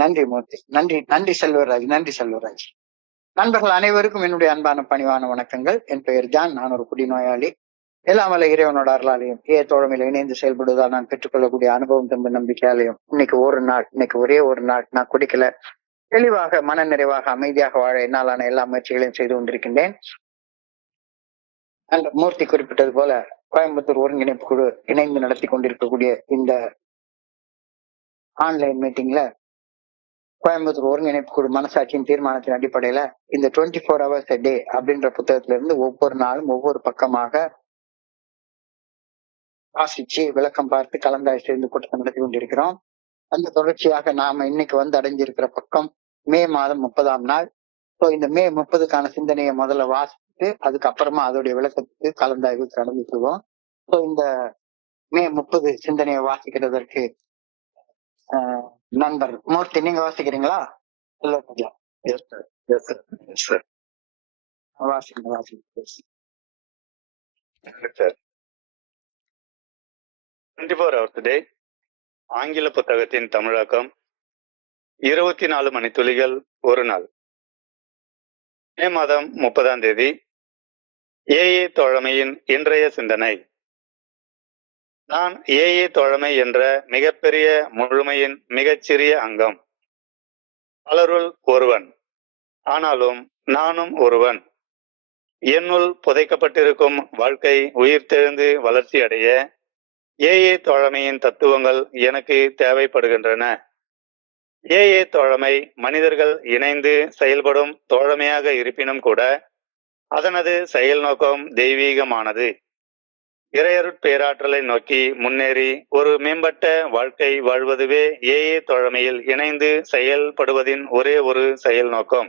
நன்றி மூர்த்தி. நன்றி நன்றி செல்வராஜ். நன்றி செல்வராஜ். நண்பர்கள் அனைவருக்கும் என்னுடைய அன்பான பணிவான வணக்கங்கள். என் பெயர் ஜான். நான் ஒரு குடிநோயாளி. எல்லாம் வல்ல இறைவனோட அருளாலையும் தோழமையில இணைந்து செயல்படுவதால் நான் பெற்றுக்கொள்ளக்கூடிய அனுபவம் தம்பு நம்பிக்கையாலையும் இன்னைக்கு ஒரே ஒரு நாள் நான் குடிக்கல, தெளிவாக மன நிறைவாக அமைதியாக வாழ என்னாலான எல்லா முயற்சிகளையும் செய்து கொண்டிருக்கின்றேன். அந்த மூர்த்தி குறிப்பிட்டது போல கோயம்புத்தூர் ஒருங்கிணைப்பு குழு இணைந்து நடத்தி கொண்டிருக்கக்கூடிய இந்த ஆன்லைன் மீட்டிங்ல கோயம்புத்தூர் ஒருங்கிணைப்பு குழு மனசாட்சியின் தீர்மானத்தின் அடிப்படையில இந்த 24 hours a day அப்படின்ற புத்தகத்துல இருந்து ஒவ்வொரு நாளும் ஒவ்வொரு பக்கமாக வாசிச்சு விளக்கம் பார்த்து கலந்தாய்வு செய்து கூட்டத்தை நடத்தி கொண்டிருக்கிறோம். அந்த தொடர்ச்சியாக நாம இன்னைக்கு அடைஞ்சிருக்கிற பக்கம் மே மாதம் 30ஆம் நாள். இந்த மே 30க்கான சிந்தனையை முதல்ல வாசிச்சுட்டு அதுக்கப்புறமா அதோடைய விளக்கத்துக்கு கலந்தாய்வு கடந்துக்குவோம். இந்த மே 30 சிந்தனையை வாசிக்கிறதற்கு நண்பர் மூர்த்தி நீங்க வாசிக்கிறீங்களா? வாசிங்க வாசிங்க. 24 hours a day ஆங்கில புத்தகத்தின் தமிழாக்கம் 24 மணித்துளிகள் ஒரு நாள். மே மாதம் 30ஆம் தேதி ஏஏ தோழமையின் இன்றைய சிந்தனை. நான் ஏஏ தோழமை என்ற மிகப்பெரிய முழுமையின் மிகச்சிறிய அங்கம். பலருள் ஒருவன், ஆனாலும் நானும் ஒருவன். என்னுள் புதைக்கப்பட்டிருக்கும் வாழ்க்கை உயிர்த்தெழுந்து வளர்ச்சி அடைய ஏஏ தோழமையின் தத்துவங்கள் எனக்கு தேவைப்படுகின்றன. ஏஏ தோழமை மனிதர்கள் இணைந்து செயல்படும் தோழமையாக இருப்பினும் கூட அதனது செயல் நோக்கம் தெய்வீகமானது. இறையருட் பேராற்றலை நோக்கி முன்னேறி ஒரு மேம்பட்ட வாழ்க்கை வாழ்வதுவே ஏஏ தோழமையில் இணைந்து செயல்படுவதின் ஒரே ஒரு செயல் நோக்கம்.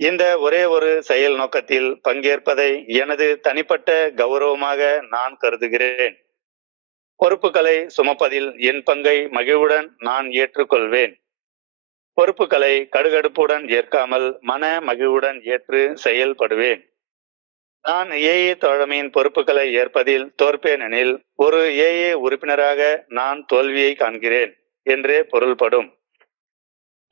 இந்த ஒரே ஒரு செயல் நோக்கத்தில் பங்கேற்பதை எனது தனிப்பட்ட கௌரவமாக நான் கருதுகிறேன். பொறுப்புகளை சுமப்பதில் என் பங்கை மகிழ்வுடன் நான் ஏற்றுக்கொள்வேன். பொறுப்புகளை கடுகடுப்புடன் ஏற்காமல் மன மகிழ்வுடன் ஏற்று செயல்படுவேன். நான் ஏஏ தோழமையின் பொறுப்புகளை ஏற்பதில் தோற்பேனெனில் ஒரு ஏஏ உறுப்பினராக நான் தோல்வியை காண்கிறேன் என்றே பொருள்படும்.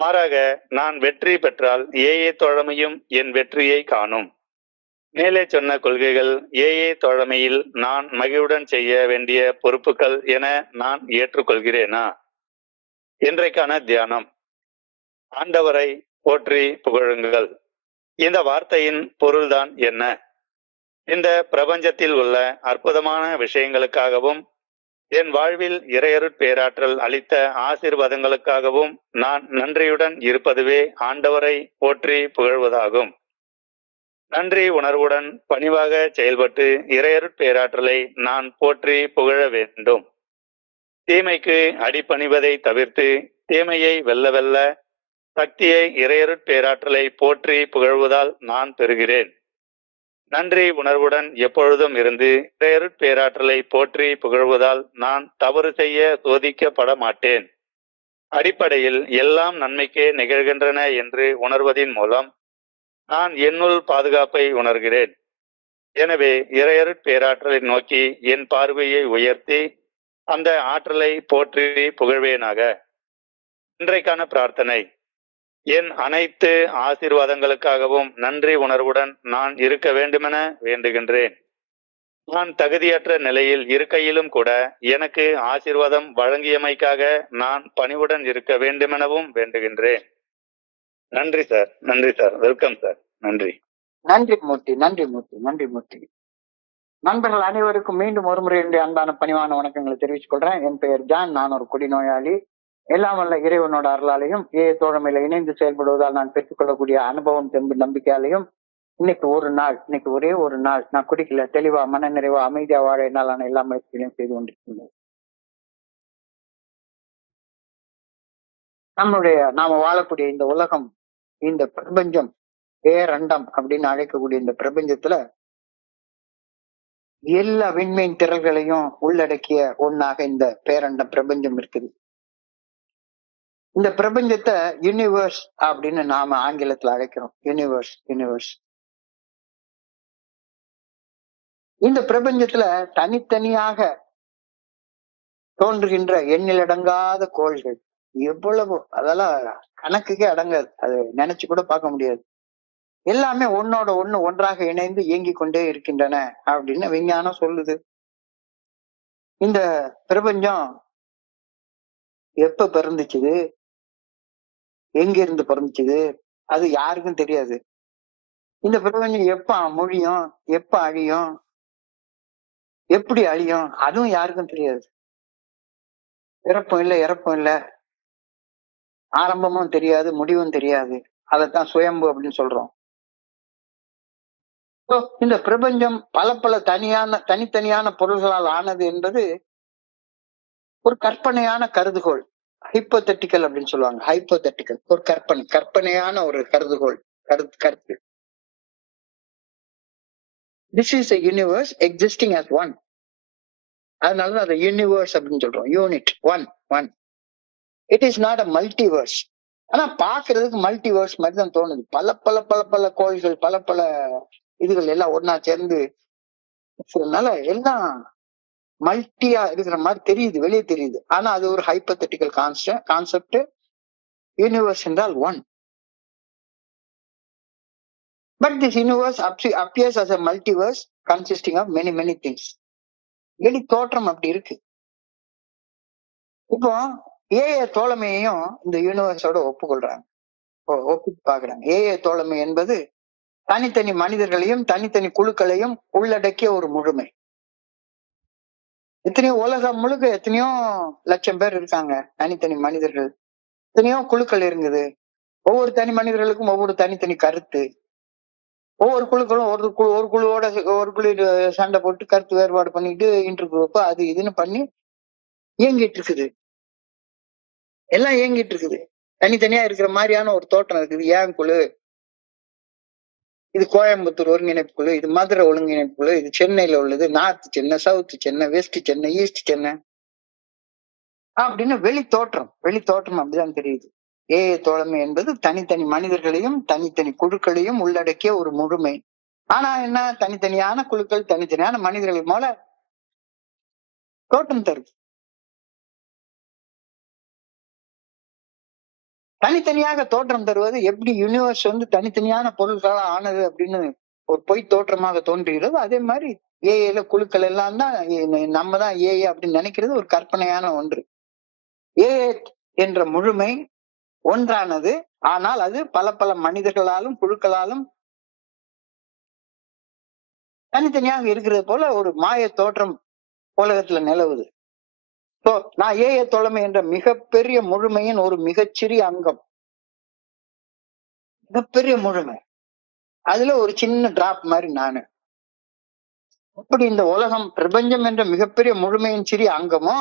மாறாக நான் வெற்றி பெற்றால் ஏஏ தோழமையும் என் வெற்றியை காணும். மேலே சொன்ன கொள்கைகள் ஏஏ தோழமையில் நான் மகிழ்வுடன் செய்ய வேண்டிய பொறுப்புகள் என நான் ஏற்றுக்கொள்கிறேனா? இன்றைக்கான தியானம். ஆண்டவரை போற்றி புகழுங்கள். இந்த வார்த்தையின் பொருள்தான் என்ன? இந்த பிரபஞ்சத்தில் உள்ள அற்புதமான விஷயங்களுக்காகவும் என் வாழ்வில் இறையருட் பேராற்றல் அளித்த ஆசீர்வாதங்களுக்காகவும் நான் நன்றியுடன் இருப்பதுவே ஆண்டவரை போற்றி புகழ்வதாகும். நன்றி உணர்வுடன் பணிவாக செயல்பட்டு இறையருட் பேராற்றலை நான் போற்றி புகழ வேண்டும். தீமைக்கு அடிபணிவதை தவிர்த்து தீமையை வெல்ல சக்தியை இறையருட் பேராற்றலை போற்றி புகழ்வதால் நான் பெறுகிறேன். நன்றி உணர்வுடன் எப்பொழுதும் இருந்து இறையருட் பேராற்றலை போற்றி புகழ்வதால் நான் தவறு செய்ய சோதிக்கப்பட மாட்டேன். அடிப்படையில் எல்லாம் நன்மைக்கே நிகழ்கின்றன என்று உணர்வதின் மூலம் நான் என்னுள் பாதுகாப்பை உணர்கிறேன். எனவே இறையருட் பேராற்றலை நோக்கி என் பார்வையை உயர்த்தி அந்த ஆற்றலை போற்றி புகழ்வேனாக. இன்றைக்கான பிரார்த்தனை. என் அனைத்து ஆசீர்வாதங்களுக்காகவும் நன்றி உணர்வுடன் நான் இருக்க வேண்டுமென வேண்டுகின்றேன். நான் தகுதியற்ற நிலையில் இருக்கையிலும் கூட எனக்கு ஆசீர்வாதம் வழங்கியமைக்காக நான் பணிவுடன் இருக்க வேண்டுமெனவும் வேண்டுகின்றேன். நன்றி சார். நன்றி சார். Welcome sir. நன்றி. நன்றி மூர்த்தி. நன்றி மூர்த்தி. நன்றி மூர்த்தி. நண்பர்கள் அனைவருக்கும் மீண்டும் ஒரு முறை என்னுடைய அன்பான பணிவான வணக்கங்களை தெரிவித்துக் கொள்றேன். என் பெயர் ஜான். நான் ஒரு குடிநோயாளி. எல்லாம் வல்ல இறைவனோட அருளாலையும் தோழமையில இணைந்து செயல்படுவதால் நான் பெற்றுக்கொள்ளக்கூடிய அனுபவம் தெம்பு நம்பிக்கையாலையும் இன்னைக்கு ஒரே ஒரு நாள் நான் குடிக்கல, தெளிவா மன நிறைவா அமைதியா வாழ என்னாலான எல்லா முயற்சிகளையும் செய்து கொண்டிருக்கிறேன். நாம வாழக்கூடிய இந்த உலகம், இந்த பிரபஞ்சம், பேரண்டம் அப்படின்னு அழைக்கக்கூடிய இந்த பிரபஞ்சத்துல எல்லா விண்மீன் திரள்களையும் உள்ளடக்கிய ஒன்னாக இந்த பேரண்ட பிரபஞ்சம் இருக்குது. இந்த பிரபஞ்சத்தை யூனிவர்ஸ் அப்படின்னு நாம ஆங்கிலத்துல அழைக்கிறோம். யூனிவர்ஸ். இந்த பிரபஞ்சத்துல தனித்தனியாக தோன்றுகின்ற எண்ணிலடங்காத கோள்கள், எவ்வளவு அதெல்லாம் கணக்குக்கே அடங்காது. அது நினைச்சு கூட பார்க்க முடியாது. எல்லாமே ஒன்னோட ஒண்ணு ஒன்றாக இணைந்து இயங்கிக் கொண்டே இருக்கின்றன அப்படின்னு விஞ்ஞானம் சொல்லுது. இந்த பிரபஞ்சம் எப்ப பிறந்துச்சுது, எங்க இருந்து பிறந்துச்சுது, அது யாருக்கும் தெரியாது. இந்த பிரபஞ்சம் எப்ப மொழியும், எப்ப அழியும், எப்படி அழியும், அதுவும் யாருக்கும் தெரியாது. பிறப்பும் இல்லை, இறப்பும் இல்லை, ஆரம்பமும் தெரியாது, முடிவும் தெரியாது. அதைத்தான் சுயம்பு அப்படின்னு சொல்றோம். இந்த பிரபஞ்சம் பல பல தனித்தனியான பொருள்களால் ஆனது என்பது ஒரு கற்பனையான கருதுகோள். ஹைப்போதெட்டிக்கல் அப்படின்னு சொல்லுவாங்க. ஹைப்போதெட்டிக்கல் ஒரு கற்பனையான ஒரு கருதுகோள், கருத்து. This is a universe existing as one. அதனாலதான் அதை யூனிவர்ஸ் அப்படின்னு சொல்றோம். Unit one. It is not a multiverse. ஆனா பாக்குறதுக்கு மல்டிவர்ஸ் மாதிரி தான் தோணுது. பல பல பல பல கோள்கள், பல பல இதுகள் எல்லாம் ஒன்னா சேர்ந்து எல்லாம் மல்டியா இருக்கிற மாதிரி தெரியுது, வெளியே தெரியுது. ஆனா அது ஒரு ஹைப்போதெட்டிக்கல் கான்செப்ட். யூனிவர்ஸ் என்றால் one. But this universe appears as a multiverse consisting of many things. வெளி தோற்றம் அப்படி இருக்கு. இப்போ ஏஏ தோழமையையும் இந்த யூனிவர்ஸோட ஒப்புக்கொள்றாங்க, ஒப்பிட்டு பாக்குறாங்க. ஏஏ தோழமை என்பது தனித்தனி மனிதர்களையும் தனித்தனி குழுக்களையும் உள்ளடக்கிய ஒரு முழுமை. எத்தனையோ உலகம் முழுக்க எத்தனையோ லட்சம் பேர் இருக்காங்க, தனித்தனி மனிதர்கள், எத்தனையோ குழுக்கள் இருக்குது. ஒவ்வொரு தனி மனிதர்களுக்கும் ஒவ்வொரு தனித்தனி கருத்து. ஒவ்வொரு குழுக்களும் ஒரு குழுவோட ஒரு குழு சண்டை போட்டு கருத்து வேறுபாடு பண்ணிட்டு இன்டர் குரூப் அது இதுன்னு பண்ணி இயங்கிட்டு இருக்குது. எல்லாம் இயங்கிட்டு இருக்குது. தனித்தனியா இருக்கிற மாதிரியான ஒரு தோற்றம் இருக்குது. ஏன் குழு, இது கோயம்புத்தூர் ஒருங்கிணைப்பு குழு, இது மதுரை ஒருங்கிணைப்பு குழு, இது சென்னையில உள்ளது, north Chennai, south Chennai, west Chennai, east Chennai அப்படின்னு வெளி தோற்றம் அப்படிதான் தெரியுது. ஏஏ தோழமை என்பது தனித்தனி மனிதர்களையும் தனித்தனி குழுக்களையும் உள்ளடக்கிய ஒரு முழுமை. ஆனா என்ன, தனித்தனியான குழுக்கள் தனித்தனியான மனிதர்கள் போல தோற்றம் தருது. தனித்தனியாக தோற்றம் தருவது எப்படி யூனிவர்ஸ் தனித்தனியான பொருள்களால் ஆனது அப்படின்னு ஒரு பொய் தோற்றமாக தோன்றுகிறது. அதே மாதிரி ஏஏல குழுக்கள் எல்லாம் தான் நம்ம தான் ஏஏ அப்படின்னு நினைக்கிறது ஒரு கற்பனையான ஒன்று. ஏஏ என்ற முழுமை ஒன்றானது. ஆனால் அது பல பல மனிதர்களாலும் குழுக்களாலும் தனித்தனியாக இருக்கிறது போல ஒரு மாய தோற்றம் உலகத்துல நிலவுது. நான் ஏஏ தோழமை என்ற மிகப்பெரிய முழுமையின் ஒரு மிகச்சிறிய அங்கம், மிகப்பெரிய முழுமை. அதுல ஒரு சின்ன டிராப் மாதிரி நானு. அப்படி இந்த உலகம் பிரபஞ்சம் என்ற மிகப்பெரிய முழுமையின் சிறிய அங்கமோ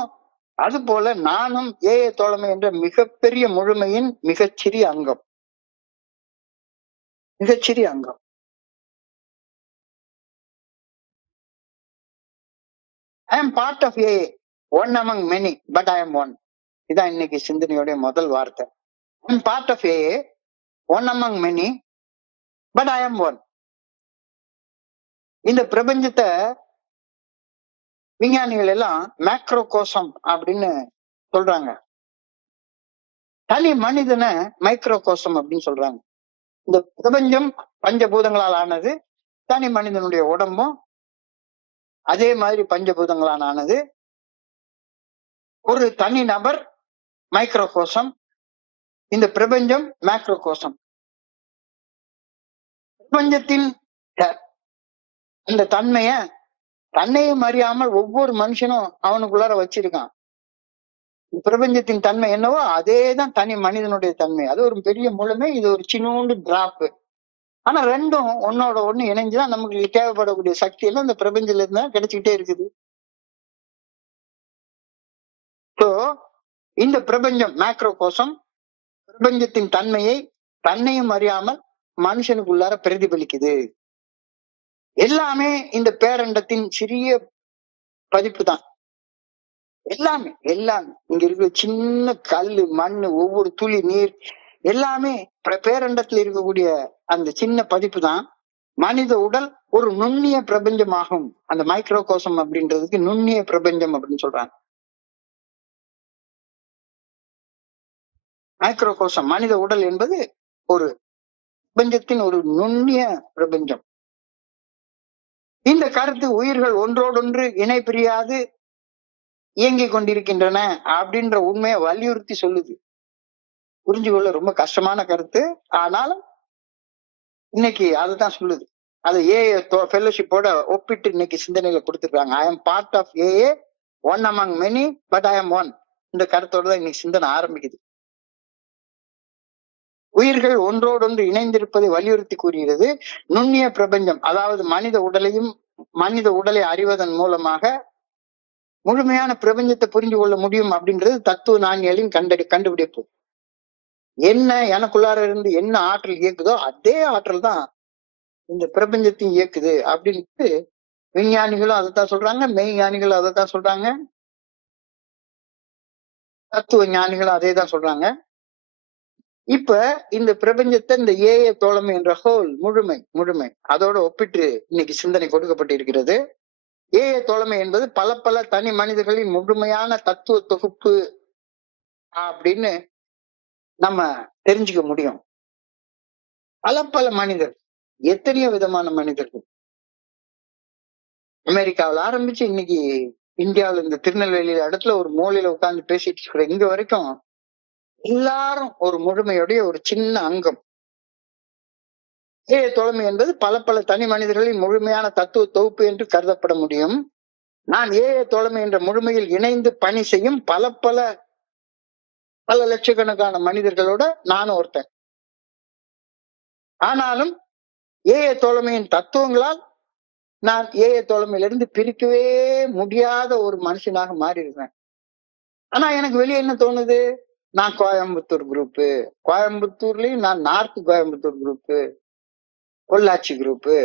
அது போல நானும் ஏஏ தோழமை என்ற மிகப்பெரிய முழுமையின் மிகச்சிறிய அங்கம். I am part of AA, one among many, but I am one. இதான் இன்னைக்கு சிந்தனையோட முதல் வார்த்தை. I am part of AA, one among many, but I am one. இந்த பிரபஞ்சத்தை விஞ்ஞானிகள் எல்லாம் மேக்ரோகோசம் அப்படின்னு சொல்றாங்க. தனி மனிதனை மைக்ரோகோசம் அப்படின்னு சொல்றாங்க. இந்த பிரபஞ்சம் பஞ்சபூதங்களால் ஆனது, தனி மனிதனுடைய உடம்பும் அதே மாதிரி பஞ்சபூதங்களால் ஆனது. ஒரு தனி நபர் மைக்ரோகோசம், இந்த பிரபஞ்சம் மேக்ரோகோசம். பிரபஞ்சத்தின் அந்த தன்மைய தன்னையும் அறியாமல் ஒவ்வொரு மனுஷனும் அவனுக்குள்ளார வச்சிருக்கான். பிரபஞ்சத்தின் தன்மை என்னவோ அதேதான் தனி மனிதனுடைய தன்மை. அது ஒரு பெரிய முழுமை, இது ஒரு சின்னூண்டு டிராப். ஆனா ரெண்டும் ஒன்னோட ஒண்ணு இணைஞ்சுதான் நமக்கு தேவைப்படக்கூடிய சக்தி எல்லாம் இந்த பிரபஞ்சத்துல இருந்தா கிடைச்சுக்கிட்டே இருக்குது. இந்த பிரபஞ்சம் மேக்ரோகோசம் பிரபஞ்சத்தின் தன்மையை தன்னையும் அறியாமல் மனுஷனுக்குள்ளார பிரதிபலிக்குது. எல்லாமே இந்த பேரண்டத்தின் சிறிய பதிப்பு தான். எல்லாமே இங்க இருக்கிற சின்ன கல்லு, மண்ணு, ஒவ்வொரு துளி நீர் எல்லாமே பேரண்டத்துல இருக்கக்கூடிய அந்த சின்ன பதிப்பு தான். மனித உடல் ஒரு நுண்ணிய பிரபஞ்சமாகும். அந்த மைக்ரோகோசம் அப்படின்றதுக்கு நுண்ணிய பிரபஞ்சம் அப்படின்னு சொல்றாங்க. மைக்ரோகோசம். மனித உடல் என்பது ஒரு பிரபஞ்சத்தின் ஒரு நுண்ணிய பிரபஞ்சம். இந்த கருத்து உயிர்கள் ஒன்றோடொன்று இணை பிரியாது இயங்கிக் கொண்டிருக்கின்றன அப்படின்ற உண்மையை வலியுறுத்தி சொல்லுது. புரிஞ்சு கொள்ள ரொம்ப கஷ்டமான கருத்து, ஆனாலும் இன்னைக்கு அதுதான் சொல்லுது. அது ஃபெல்லோஷிப்போட ஒப்பிட்டு இன்னைக்கு சிந்தனையில கொடுத்துருக்காங்க. I am part of AA, one among many, but I am one. இந்த கருத்தோட தான் இன்னைக்கு சிந்தனை ஆரம்பிக்குது. உயிர்கள் ஒன்றோடொன்று இணைந்திருப்பதை வலியுறுத்தி கூறுகிறது. நுண்ணிய பிரபஞ்சம், அதாவது மனித உடலை அறிவதன் மூலமாக முழுமையான பிரபஞ்சத்தை புரிந்து கொள்ள முடியும் அப்படின்றது தத்துவ ஞானிகளின் கண்டுபிடிப்பு. என்ன எனக்குள்ளார இருந்து என்ன ஆற்றல் இயக்குதோ அதே ஆற்றல் தான் இந்த பிரபஞ்சத்தையும் இயக்குது அப்படின்ட்டு விஞ்ஞானிகளும் அதைத்தான் சொல்றாங்க, மெய்ஞானிகளும் அதைத்தான் சொல்றாங்க, தத்துவ ஞானிகளும் அதே தான் சொல்றாங்க. இப்ப இந்த பிரபஞ்சத்தை இந்த ஏஏ தோழமை என்ற ஹோல் முழுமை அதோட ஒப்பிட்டு இன்னைக்கு சிந்தனை கொடுக்கப்பட்டிருக்கிறது. ஏஏ தோழமை என்பது பல தனி மனிதர்களின் முழுமையான தத்துவ தொகுப்பு அப்படின்னு நம்ம தெரிஞ்சுக்க முடியும். பல மனிதர், எத்தனையோ விதமான மனிதர்கள், அமெரிக்காவில் ஆரம்பிச்சு இன்னைக்கு இந்தியாவில் இந்த திருநெல்வேலி இடத்துல ஒரு மூலையில உட்கார்ந்து பேசிட்டு இருக்கிற இங்க வரைக்கும் எல்லாரும் ஒரு முழுமையுடைய ஒரு சின்ன அங்கம். ஏஏ தோழமை என்பது பல தனி மனிதர்களின் முழுமையான தத்துவ தொகுப்பு என்று கருதப்பட முடியும். நான் ஏஏ தோழமை என்ற முழுமையில் இணைந்து பணி செய்யும் பல லட்சக்கணக்கான மனிதர்களோட நானும் ஒருத்தன். ஆனாலும் ஏஏ தோழமையின் தத்துவங்களால் நான் ஏஏ தோழமையிலிருந்து பிரிக்கவே முடியாத ஒரு மனுஷனாக மாறி இருக்கேன். ஆனா எனக்கு வெளியே என்ன தோணுது, நான் கோயம்புத்தூர் குரூப்பு, கோயம்புத்தூர்லயும் நான் north Coimbatore group, Pollachi group,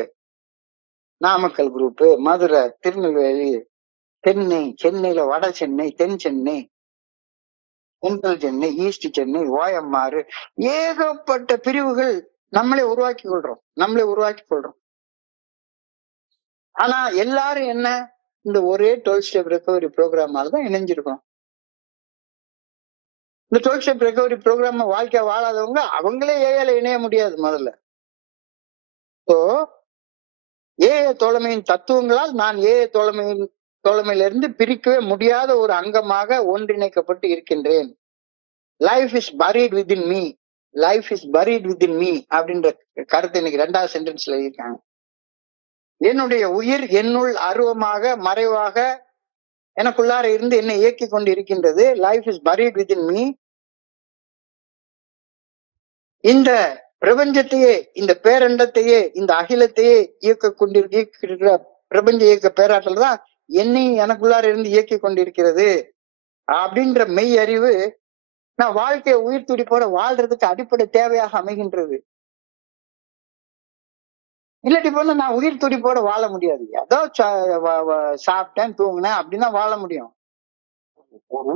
Namakkal group, Madurai, Tirunelveli, சென்னையில வட சென்னை, தென் Chennai, central Chennai, east Chennai, OMR, ஏகப்பட்ட பிரிவுகள் நம்மளே உருவாக்கி கொள்றோம். ஆனா எல்லாரும் என்ன, இந்த ஒரே 12 ஸ்டெப் ரெக்கவரி ப்ரோக்ராமால தான் இணைஞ்சிருக்கோம். இந்த 12 ஸ்டெப் ரெக்கவரி ப்ரோக்ராம் வாழ்க்கை வாழாதவங்க அவங்களே ஏஏல இணைய முடியாது முதல்ல. ஸோ ஏஏ தோழமையின் தத்துவங்களால் நான் ஏஏ தோழமையிலிருந்து பிரிக்கவே முடியாத ஒரு அங்கமாக ஒன்றிணைக்கப்பட்டு இருக்கின்றேன். Life is buried within me அப்படின்ற கருத்தை இன்னைக்கு 2வது சென்டென்ஸ்ல இருக்காங்க. என்னுடைய உயிர் என்னுள் அருவமாக மறைவாக எனக்குள்ளார இருந்து என்னை இயக்கி கொண்டு இருக்கின்றது. Life is buried within me. இந்த பிரபஞ்சத்தையே, இந்த பேரண்டத்தையே, இந்த அகிலத்தையே இயக்கிற பிரபஞ்ச இயக்க பேராற்றல் தான் என்னையும் எனக்குள்ளார இருந்து இயக்கி கொண்டிருக்கிறது அப்படின்ற மெய் அறிவு நான் வாழ்க்கையை உயிர் துடிப்போட வாழ்றதுக்கு அடிப்படை தேவையாக அமைகின்றது. இல்லாட்டி போல நான் உயிர் துடிப்போட வாழ முடியாது. ஏதோ சாப்பிட்டேன் தூங்கினேன் அப்படின்னா வாழ முடியும்.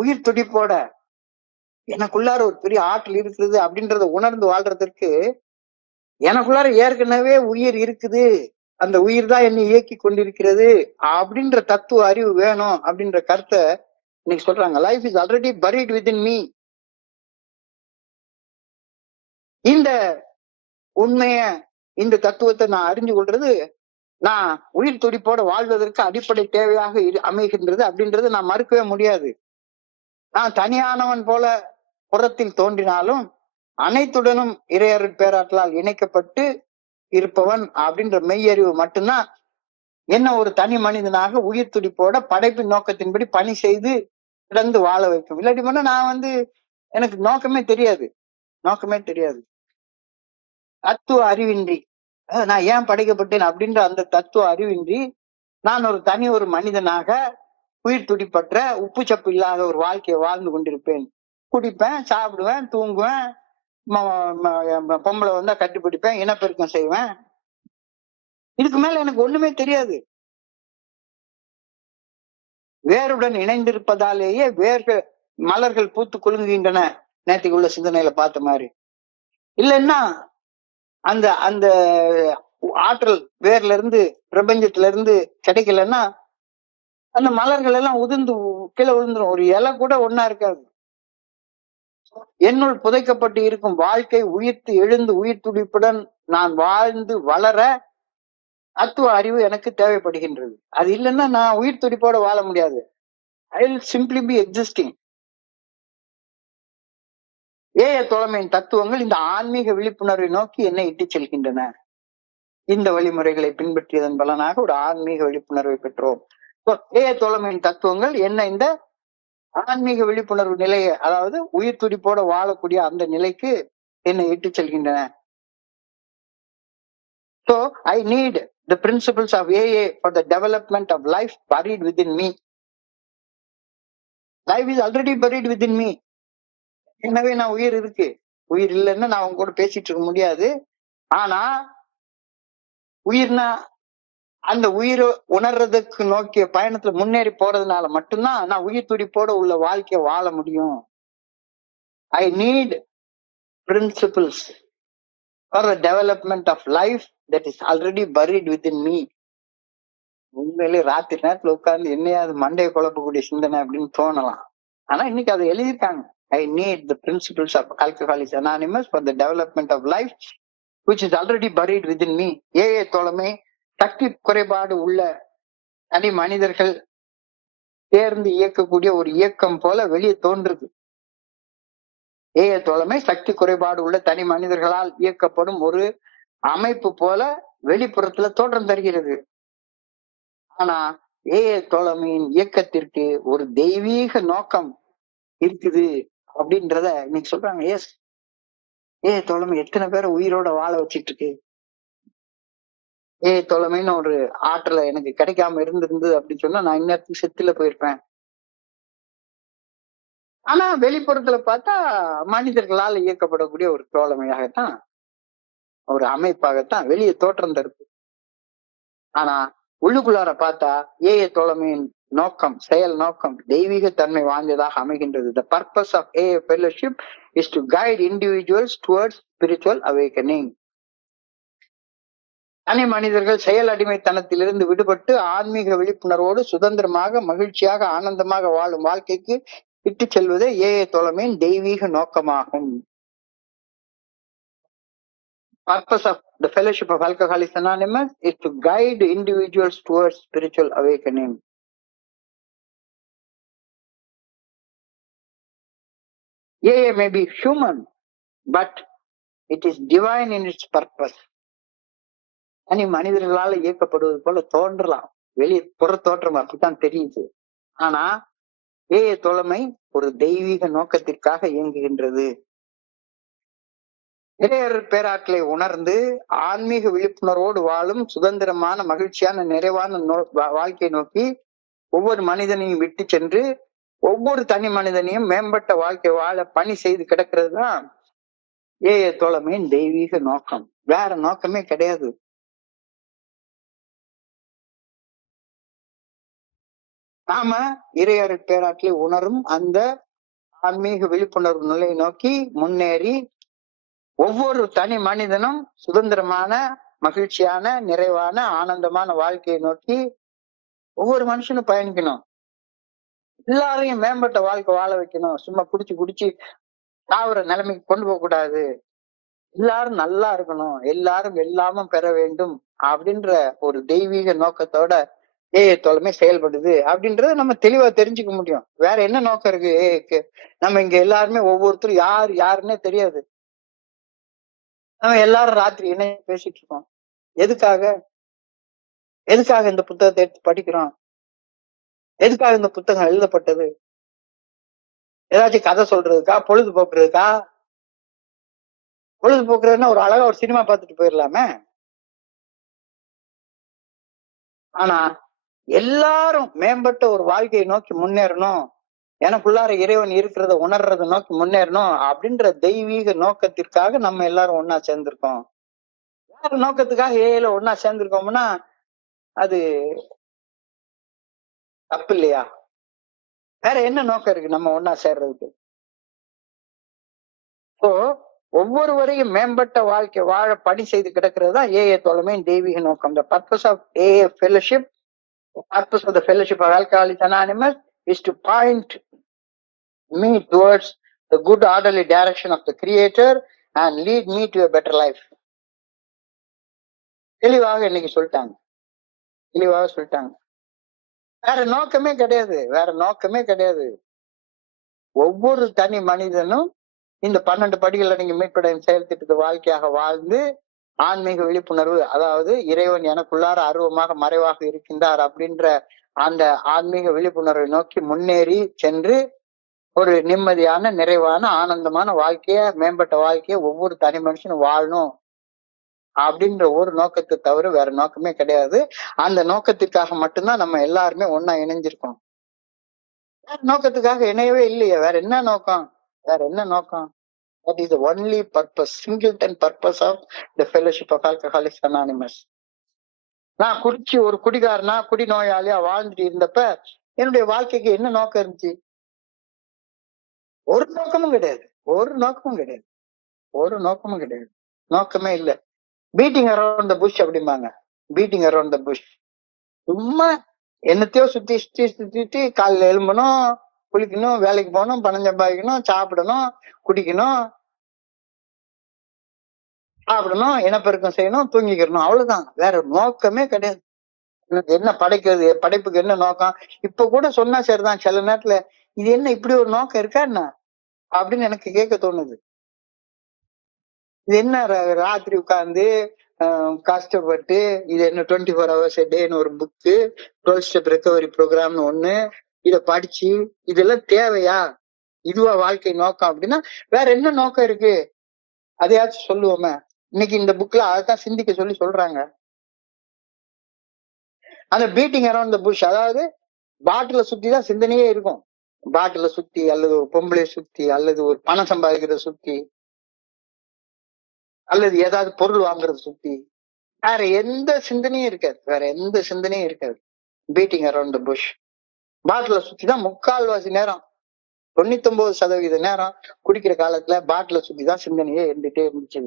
உயிர் துடிப்போட எனக்குள்ளார ஒரு பெரிய ஆற்றல் இருக்குது அப்படின்றத உணர்ந்து வாழ்றதற்கு எனக்குள்ளார ஏற்கனவே உயிர் இருக்குது, அந்த உயிர் தான் என்னை இயக்கி கொண்டிருக்கிறது அப்படின்ற தத்துவ அறிவு வேணும் அப்படின்ற கருத்தை இன்னைக்கு சொல்றாங்க. Life is already buried within me. இந்த உண்மைய, இந்த தத்துவத்தை நான் அறிஞ்சு கொள்றது நான் உயிர் துடிப்போட வாழ்வதற்கு அடிப்படை தேவையாக அமைகின்றது அப்படின்றது நான் மறுக்கவே முடியாது. நான் தனியானவன் போல புறத்தில் தோன்றினாலும் அனைத்துடனும் இறையருட் பேராற்றலால் இணைக்கப்பட்டு இருப்பவன் அப்படின்ற மெய்யறிவு மட்டும்தான் என்ன ஒரு தனி மனிதனாக உயிர் துடிப்போட படைப்பின் நோக்கத்தின்படி பணி செய்து கிடந்து வாழ வைக்கும். இல்லாட்டி பண்ண நான் எனக்கு நோக்கமே தெரியாது. தத்துவ அறிவின்றி, நான் ஏன் படைக்கப்பட்டேன் அப்படின்ற அந்த தத்துவ அறிவின்றி நான் ஒரு மனிதனாக உயிர் துடிப்பற்ற உப்பு சப்பு இல்லாத ஒரு வாழ்க்கையை வாழ்ந்து கொண்டிருப்பேன். குடிப்பேன், சாப்பிடுவேன், தூங்குவேன், பொம்பளை வந்தா கட்டிப்பிடிப்பேன், இனப்பெருக்கம் செய்வேன். இதுக்கு மேல எனக்கு ஒண்ணுமே தெரியாது. வேருடன் இணைந்திருப்பதாலேயே மலர்கள் பூத்து குலுங்குகின்றன, நேற்றுக்கு உள்ள சிந்தனையில பார்த்த மாதிரி. இல்லைன்னா அந்த அந்த ஆற்றல் வேர்ல இருந்து பிரபஞ்சத்துல இருந்து கிடைக்கலன்னா அந்த மலர்கள் எல்லாம் உதிர்ந்து கீழே விழுந்துரும். ஒரு இலை கூட ஒன்னா இருக்காது. என்னுள் புதைக்கப்பட்டு இருக்கும் வாழ்க்கை உயிர்த்து எழுந்து உயிர் துடிப்புடன் நான் வாழ்ந்து வளர தத்துவ அறிவு எனக்கு தேவைப்படுகின்றது. அது இல்லைன்னா நான் உயிர் துடிப்போட வாழ முடியாது. I will simply be existing. ஏய தோழமையின் தத்துவங்கள் இந்த ஆன்மீக விழிப்புணர்வை நோக்கி என்னை இட்டு செல்கின்றன. இந்த வழிமுறைகளை பின்பற்றியதன் பலனாக ஒரு ஆன்மீக விழிப்புணர்வை பெற்றோம். ஏய தோழமையின் தத்துவங்கள் என்ன இந்த ஆன்மீக விழிப்புணர்வு நிலையை, அதாவது உயிர் துடிப்போட வாழக்கூடிய அந்த நிலைக்கு என்னை இட்டு செல்கின்றன. So I need the principles of AA for the development of life buried within me. Life is already buried within me. எனவே நான் உயிர் இருக்கு. உயிர் இல்லைன்னா நான் அவங்க கூட பேசிட்டு இருக்க முடியாது. ஆனா உயிர்னா அந்த உயிரை உணர்றதுக்கு நோக்கிய பயணத்துல முன்னேறி போறதுனால மட்டும்தான் நான் உயிர் துடிப்போட உள்ள வாழ்க்கைய வாழ முடியும். I need principles for the development of life that is already buried within me. உண்மையிலே ராத்திரி நேரத்துல உட்கார்ந்து என்னையாவது மண்டையை குழப்பக்கூடிய சிந்தனை அப்படின்னு தோணலாம். ஆனா இன்னைக்கு அதை எழுதியிருக்காங்க. I need the principles of Alcoholics Anonymous for the development of life which is already buried within me. AA தோழமை சக்தி குறைபாடு உள்ள தனி மனிதர்கள் சேர்ந்து இயக்கக்கூடிய ஒரு இயக்கம் போல வெளியே தோன்றுது. ஏஏ தோழமை சக்தி குறைபாடு உள்ள தனி மனிதர்களால் இயக்கப்படும் ஒரு அமைப்பு போல வெளிப்புறத்துல தோற்றம் தருகிறது. ஆனா ஏஏ தோழமையின் இயக்கத்திற்கு ஒரு தெய்வீக நோக்கம் இருக்குது அப்படின்றத இன்னைக்கு சொல்றாங்க. எஸ், ஏஏ தோழமை எத்தனை பேரை உயிரோட வாழ வச்சிட்டு இருக்கு. ஏஏ தோழமைன்னு ஒரு ஆற்றலை எனக்கு கிடைக்காம இருந்திருந்து அப்படின்னு சொன்னா நான் இன்னத்துக்கு செத்துல போயிருப்பேன். ஆனா வெளிப்புறத்துல பார்த்தா மனிதர்களால் இயக்கப்படக்கூடிய ஒரு தோழமையாகத்தான், ஒரு அமைப்பாகத்தான் வெளியே தோற்றம் தருது. ஆனா உள்ளுக்குள்ளார பார்த்தா ஏஏ தோழமையின் நோக்கம், செயல் நோக்கம் தெய்வீக தன்மை வாய்ந்ததாக அமைகின்றது. The purpose of AA fellowship is to guide individuals towards spiritual awakening. தனி மனிதர்கள் செயல் அடிமைத்தனத்திலிருந்து விடுபட்டு ஆன்மீக விழிப்புணர்வோடு சுதந்திரமாக மகிழ்ச்சியாக ஆனந்தமாக வாழும் வாழ்க்கைக்கு இட்டு செல்வதே ஏஏ தோழமையின் தெய்வீக நோக்கமாகும். Purpose of the Fellowship of Alcoholics Anonymous is to guide individuals towards spiritual awakening. AA may be human, but it is divine in its purpose. தனி மனிதர்களால் இயக்கப்படுவது போல தோன்றலாம், வெளியே புற தோற்றம் அப்படித்தான் தெரியுது. ஆனா ஏஏ தோழமை ஒரு தெய்வீக நோக்கத்திற்காக இயங்குகின்றது. இறையர் பேராற்றலை உணர்ந்து ஆன்மீக விழிப்புணர்வோடு வாழும் சுதந்திரமான மகிழ்ச்சியான நிறைவான வாழ்க்கையை நோக்கி ஒவ்வொரு மனிதனையும் விட்டு சென்று ஒவ்வொரு தனி மனிதனையும் மேம்பட்ட வாழ்க்கை வாழ பணி செய்து கிடக்கிறது தான் ஏஏ தோழமையின் தெய்வீக நோக்கம். வேற நோக்கமே கிடையாது. நாம இறையர் பேராற்றலை உணரும் அந்த ஆன்மீக விழிப்புணர்வு நிலையை நோக்கி முன்னேறி ஒவ்வொரு தனி மனிதனும் சுதந்திரமான மகிழ்ச்சியான நிறைவான ஆனந்தமான வாழ்க்கையை நோக்கி ஒவ்வொரு மனுஷனும் பயணிக்கணும். எல்லாரையும் மேம்பட்ட வாழ்க்கை வாழ வைக்கணும். சும்மா குடிச்சு சாவுற நிலைமைக்கு கொண்டு போக கூடாது. எல்லாரும் நல்லா இருக்கணும், எல்லாரும் எல்லாமும் பெற வேண்டும் அப்படின்ற ஒரு தெய்வீக நோக்கத்தோட ஏஏ தோழமை செயல்படுது அப்படின்றத நம்ம தெளிவா தெரிஞ்சுக்க முடியும். வேற என்ன நோக்கம் இருக்கு ஏஏக்கு? நம்ம இங்க எல்லாருமே ஒவ்வொருத்தரும் யாருன்னே தெரியாது. நம்ம எல்லாரும் ராத்திரி என்ன பேசிட்டு இருக்கோம்? எதுக்காக இந்த புத்தகத்தை எடுத்து படிக்கிறோம்? எதுக்காக இந்த புத்தகம் எழுதப்பட்டது? ஏதாச்சும் கதை சொல்றதுக்கா? பொழுதுபோக்குறதுக்கா? பொழுதுபோக்குறதுன்னா ஒரு அழகா ஒரு சினிமா பார்த்துட்டு போயிடலாமே. ஆனா எல்லாரும் மேம்பட்ட ஒரு வாழ்க்கையை நோக்கி முன்னேறணும், எனக்குள்ளார இறைவன் இருக்கிறத உணர்றத நோக்கி முன்னேறணும் அப்படின்ற தெய்வீக நோக்கத்திற்காக நம்ம எல்லாரும் ஒன்னா சேர்ந்திருக்கோம். வேற நோக்கத்துக்காக ஏல ஒன்னா சேர்ந்திருக்கோம்னா அது தப்பு இல்லையா? வேற என்ன நோக்கம் இருக்கு நம்ம ஒன்னா சேர்றதுக்கு? ஸோ ஒவ்வொருவரையும் மேம்பட்ட வாழ்க்கை வாழ பணி செய்து கிடக்கிறது தான் ஏஏ தோழமையின் தெய்வீக நோக்கம். The purpose of AA fellowship, the purpose of the Fellowship of Alcoholics Anonymous is to point me towards the good orderly direction of the Creator and lead me to a better life. தெளிவாக இன்னைக்கு சொல்லிட்டாங்க, தெளிவாக சொல்லிட்டாங்க. வேற நோக்கமே கிடையாது, வேற நோக்கமே கிடையாது. ஒவ்வொரு தனி மனிதனும் இந்த 12 படிகளை நீங்க மீட்படையும் செயல் திட்டத்தை வாழ்க்கையாக வாழ்ந்து ஆன்மீக விழிப்புணர்வு, அதாவது இறைவன் எனக்குள்ளார அருவமாக மறைவாக இருக்கின்றார் அப்படின்ற அந்த ஆன்மீக விழிப்புணர்வை நோக்கி முன்னேறி சென்று ஒரு நிம்மதியான, நிறைவான, ஆனந்தமான வாழ்க்கைய, மேம்பட்ட வாழ்க்கைய ஒவ்வொரு தனி மனுஷனும் வாழணும் அப்படின்ற ஒரு நோக்கத்தை தவிர வேற நோக்கமே கிடையாது. அந்த நோக்கத்துக்காக மட்டும்தான் நம்ம எல்லாருமே ஒன்னா இணைஞ்சிருக்கோம். வேற நோக்கத்துக்காக இணையவே இல்லையே. வேற என்ன நோக்கம்? வேற என்ன நோக்கம்? That is the only purpose, singleton purpose of the Fellowship of Alcoholics Anonymous. நான் குடிச்சு ஒரு குடிகாரனா, குடி நோயாளியா வாழ்ந்துட்டு இருந்தப்ப என்னுடைய வாழ்க்கைக்கு என்ன நோக்கம் இருந்துச்சு? ஒரு நோக்கமும் கிடையாது, ஒரு நோக்கமும் கிடையாது, ஒரு நோக்கமும் கிடையாது. நோக்கமே இல்லை. பீட்டிங் அரௌண்ட் த புஷ் அப்படிம்பாங்க. Beating around the push. சும்மா என்னத்தையோ சுத்தி சுத்தி சுத்திட்டு காலைல எழும்பணும், குளிக்கணும், வேலைக்கு போகணும், பணம் சம்பாதிக்கணும், சாப்பிடணும், குடிக்கணும், சாப்பிடணும், இனப்பெருக்கம் செய்யணும், தூங்கிக்கிறணும், அவ்வளவுதான். வேற நோக்கமே கிடையாது. என்ன படைக்கிறது, படைப்புக்கு என்ன நோக்கம்? இப்ப கூட சொன்னா சரிதான், சில நேரத்துல இது என்ன இப்படி ஒரு நோக்கம் இருக்கா என்ன அப்படின்னு எனக்கு கேட்க தோணுது. இது என்ன ராத்திரி உட்கார்ந்து கஷ்டப்பட்டு இது என்ன 24 hours a dayன்னு ஒரு புக்கு, 12 step recovery ப்ரோக்ராம்னு ஒண்ணு, இத படிச்சு இதெல்லாம் தேவையா? இதுவா வாழ்க்கை நோக்கம்? அப்படின்னா வேற என்ன நோக்கம் இருக்கு? அதையாச்சும் சொல்லுவோமே. இன்னைக்கு இந்த புக்ல அதான் சிந்திக்க சொல்லி சொல்றாங்க. அந்த பீட்டிங் அரௌண்ட் த புஷ், அதாவது பாட்டில சுத்தி தான் சிந்தனையே இருக்கும். பாட்டில சுத்தி, அல்லது ஒரு பொம்பளை சுத்தி, அல்லது ஒரு பணம் சம்பாதிக்கிறத சுத்தி, அல்லது ஏதாவது பொருள் வாங்குறத சுத்தி, வேற எந்த சிந்தனையும் இருக்காது. வேற எந்த சிந்தனையும் இருக்காது. Beating around the push. பாட்டில சுத்தி தான் முக்கால்வாசி நேரம், 99% நேரம் குடிக்கிற காலத்துல பாட்டில சுத்தி தான் சிந்தனையே இருந்துட்டே இருந்துச்சு.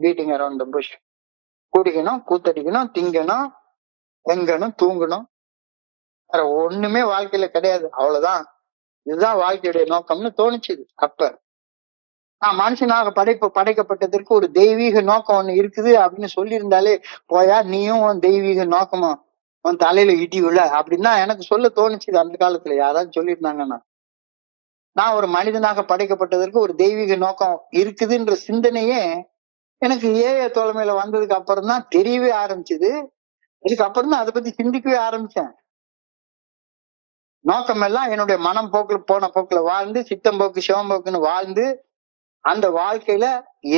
Beating around the push. குடிக்கணும், கூத்தடிக்கணும், திங்கணும், எங்கணும், தூங்கணும், வேற ஒண்ணுமே வாழ்க்கையில கிடையாது. அவ்வளவுதான். இதுதான் வாழ்க்கையுடைய நோக்கம்னு தோணுச்சுது. அப்ப நான் மனுஷனாக படைக்கப்பட்டதற்கு ஒரு தெய்வீக நோக்கம் ஒண்ணு இருக்குது அப்படின்னு சொல்லியிருந்தாலே, போயா நீயும் உன் தெய்வீக நோக்கமா உன் தலையில இடி விழ அப்படின்னு தான் எனக்கு சொல்ல தோணுச்சுது. அந்த காலத்துல யாராவது சொல்லியிருந்தாங்கன்னா, நான் ஒரு மனிதனாக படைக்கப்பட்டதற்கு ஒரு தெய்வீக நோக்கம் இருக்குதுன்ற சிந்தனையே எனக்கு ஏய தோழமையில வந்ததுக்கு அப்புறம் தான் தெரியவே ஆரம்பிச்சுது. அதுக்கப்புறம் தான் அதை பத்தி சிந்திக்கவே ஆரம்பிச்சேன். நோக்கம் எல்லாம் என்னுடைய மனம் போக்குல போன போக்குல வாழ்ந்து, சித்தம் போக்கு சிவம்போக்குன்னு வாழ்ந்து, அந்த வாழ்க்கையில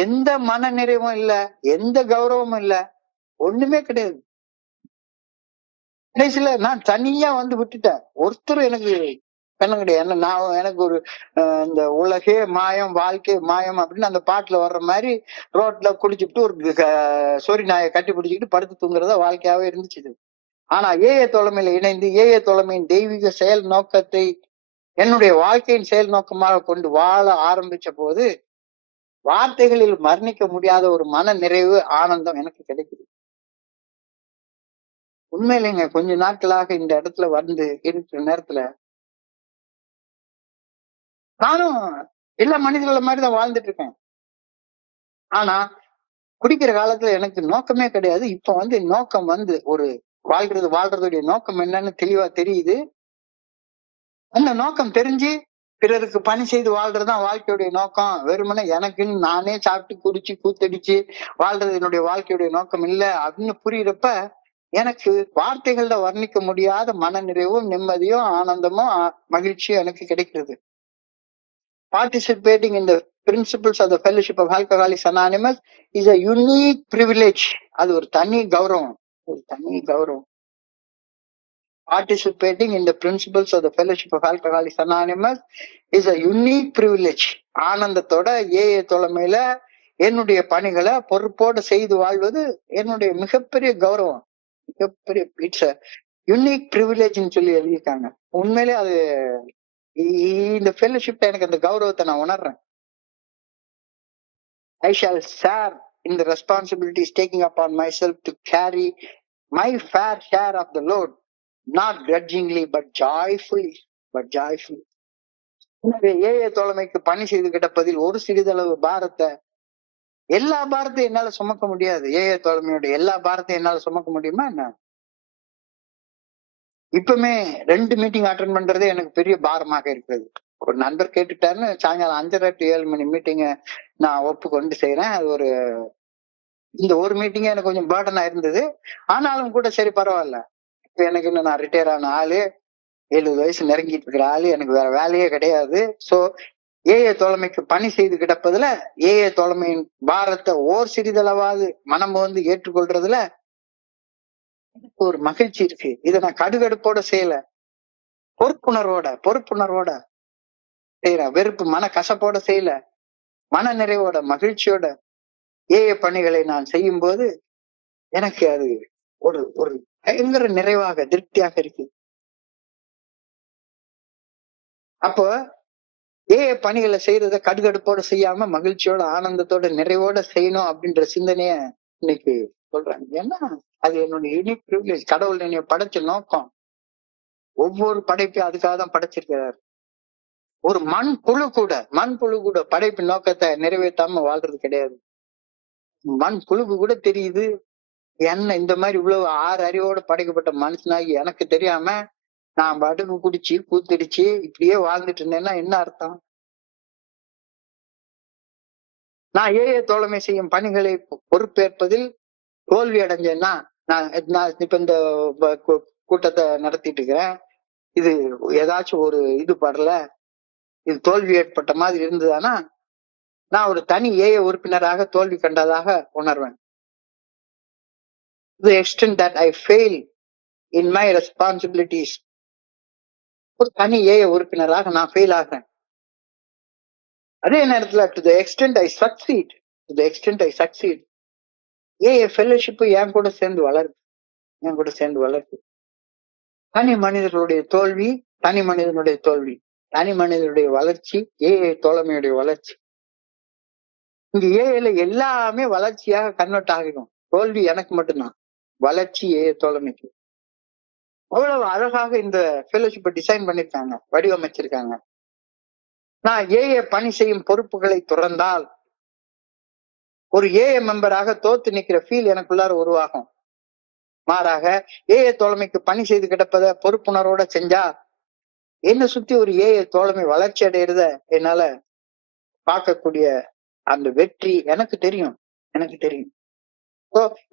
எந்த மன நிறைவும் இல்ல, எந்த கௌரவமும் இல்ல, ஒண்ணுமே கிடையாது. கடைசியில நான் தனியா வந்து விட்டுட்டேன். ஒருத்தரும் எனக்கு பண்ண கிடையாது. நான் எனக்கு ஒரு இந்த உலகே மாயம், வாழ்க்கை மாயம் அப்படின்னு அந்த பாட்டுல வர்ற மாதிரி ரோட்ல குடிச்சுட்டு ஒரு சொறி நாயை கட்டி பிடிச்சிக்கிட்டு படுத்து தூங்குறதா வாழ்க்கையாவே இருந்துச்சு. ஆனா ஏய தோழமையில இணைந்து ஏய தோழமையின் தெய்வீக செயல் நோக்கத்தை என்னுடைய வாழ்க்கையின் செயல் நோக்கமாக கொண்டு வாழ ஆரம்பிச்ச போது வார்த்தைகளில் வர்ணிக்க முடியாத ஒரு மன நிறைவு, ஆனந்தம் எனக்கு கிடைக்குது. உண்மையிலேங்க கொஞ்ச நாட்களாக இந்த இடத்துல வந்து இருக்கிற நேரத்துல நானும் எல்லா மனிதர்கள மாதிரிதான் வாழ்ந்துட்டு இருக்கேன். ஆனா குடிக்கிற காலத்துல எனக்கு நோக்கமே கிடையாது. இப்ப வந்து நோக்கம் வந்து ஒரு வாழ்றதுடைய நோக்கம் என்னன்னு தெளிவா தெரியுது. அந்த நோக்கம் தெரிஞ்சு பிறருக்கு பணி செய்து வாழ்றதுதான் வாழ்க்கையுடைய நோக்கம். வெறுமனே எனக்குன்னு நானே சாப்பிட்டு குடிச்சு கூத்தடிச்சு வாழ்றது என்னுடைய வாழ்க்கையுடைய நோக்கம் இல்ல அப்படின்னு புரியுறப்ப எனக்கு வார்த்தைகள்ல வர்ணிக்க முடியாத மன நிறைவும், நிம்மதியும், ஆனந்தமும், மகிழ்ச்சியும் எனக்கு கிடைக்கிறது. Participating in the principles of the Fellowship of Alcoholics Anonymous is a unique privilege. அது ஒரு தனி கௌரவம், ஒரு தனி கௌரவம். Participating in the principles of the Fellowship of Alcoholics Anonymous is a unique privilege. ஆனந்தத்தோட ஏய தோழமையில என்னுடைய பணிகளை பொறுப்போடு செய்து வாழ்வது என்னுடைய மிகப்பெரிய கௌரவம், மிகப்பெரிய இட்ஸ் அ யூனிக் ப்ரிவிலேஜ்னு சொல்லி எழுதியிருக்காங்க. உண்மையிலே அது இந்த ஃபெல்லோஷிப்ல எனக்கு அந்த கௌரவத்தை நான் உணர்றேன். I shall share in the responsibilities taking upon myself to carry my fair share of the load, not grudgingly but joyfully. எனவே ஏஏ தோழமைக்கு பணி செய்து கிடப்பதில் ஒரு சிறிதளவு பாரத்தை, எல்லா பாரத்தையும் என்னால சுமக்க முடியாது. ஏஏ தோழமையோட எல்லா பாரத்தையும் என்னால சுமக்க முடியுமா என்ன? இப்பவுமே 2 மீட்டிங் அட்டென்ட் பண்றதே எனக்கு பெரிய பாரமாக இருக்கிறது. ஒரு நண்பர் கேட்டுட்டாருன்னு சாயங்காலம் 5:30 to 7 மணி மீட்டிங்க நான் ஒப்புக்கொண்டு செய்யறேன். அது இந்த ஒரு மீட்டிங்கே எனக்கு கொஞ்சம் பேர்டனா இருந்தது. ஆனாலும் கூட சரி பரவாயில்ல. இப்ப எனக்கு இன்னும் நான் ரிட்டையர் ஆன ஆளு, 70 வயசு நெருங்கிட்டு இருக்கிற ஆளு, எனக்கு வேற வேலையே கிடையாது. சோ ஏஏ தோழமைக்கு பணி செய்து கிடப்பதுல ஏஏ தோழமையின் பாரத்தை ஓர் சிறிதளவாவது மனம் வந்து ஏற்றுக்கொள்றதுல ஒரு மகிழ்ச்சி இருக்கு. இதை நான் கடுகடுப்போட செய்யல, பொறுப்புணர்வோட செய்யறேன். வெறுப்பு மன கசப்போட செய்யல, மன நிறைவோட மகிழ்ச்சியோட ஏஏ பணிகளை நான் செய்யும் போது எனக்கு அது ஒரு ஒரு பயங்கர நிறைவாக திருப்தியாக இருக்கு. அப்போ ஏஏ பணிகளை செய்யறத கடுகடுப்போட செய்யாம மகிழ்ச்சியோட ஆனந்தத்தோட நிறைவோட செய்யணும் அப்படின்ற சிந்தனைய இன்னைக்கு சொல்றாங்க. ஏன்னா அது என்னுடைய யூனிக் ப்ரிவிலேஜ். கடவுள் என்னைய படைச்ச நோக்கம், ஒவ்வொரு படைப்பையும் அதுக்காக தான் படைச்சிருக்கிறார். ஒரு மண்புழு கூட படைப்பு நோக்கத்தை நிறைவேற்றாம வாழ்றது கிடையாது. மண்புழுக்கு கூட தெரியுது என்ன இந்த மாதிரி இவ்வளவு 6 அறிவோட படைக்கப்பட்ட மனுஷனாகி எனக்கு தெரியாம நான் பாட்டுக்கு குடிச்சு கூத்தடிச்சு இப்படியே வாழ்ந்துட்டு இருந்தேன்னா என்ன அர்த்தம்? நான் ஏஏ தோழமை செய்யும் பணிகளை பொறுப்பேற்பதில் தோல்வி அடைஞ்சேன்னா, நான் இப்ப இந்த கூட்டத்தை நடத்திட்டு இருக்கிறேன், இது ஏதாச்சும் ஒரு இது படல, இது தோல்வி ஏற்பட்ட மாதிரி இருந்ததுன்னா நான் ஒரு தனி ஏஏ உறுப்பினராக தோல்வி கண்டதாக உணர்வேன். To the extent that I fail in my responsibilities, ஒரு தனி ஏஏ உறுப்பினராக நான் ஃபெயில் ஆகிறேன். அதே நேரத்துல to the extent I succeed, AA fellowship என் கூட சேர்ந்து வளருது. தனி மனிதர்களுடைய தோல்வி, தனி மனிதனுடைய வளர்ச்சி, ஏஏ தோழமையுடைய வளர்ச்சி. இங்க ஏஏல எல்லாமே வளர்ச்சியாக கன்வெர்ட் ஆகிடும். தோல்வி எனக்கு மட்டும்தான், வளர்ச்சி ஏஏ தோழமைக்கு. அவ்வளவு அழகாக இந்த ஃபெல்லோஷிப்பை டிசைன் பண்ணிருக்காங்க, வடிவமைச்சிருக்காங்க. நான் ஏஏ பணி செய்யும் பொறுப்புகளை துறந்தால் ஒரு ஏஏ மெம்பராக தோத்து நிக்கிற ஃபீல் எனக்குள்ளார உருவாகும். மாறாக ஏஏ தோழமைக்கு பணி செய்து கிடப்பத பொறுப்புணர்வோட செஞ்சா என்ன சுத்தி ஒரு ஏஏ தோழமை வளர்ச்சி அடையிறத என்னால பார்க்கக்கூடிய அந்த வெற்றி எனக்கு தெரியும்.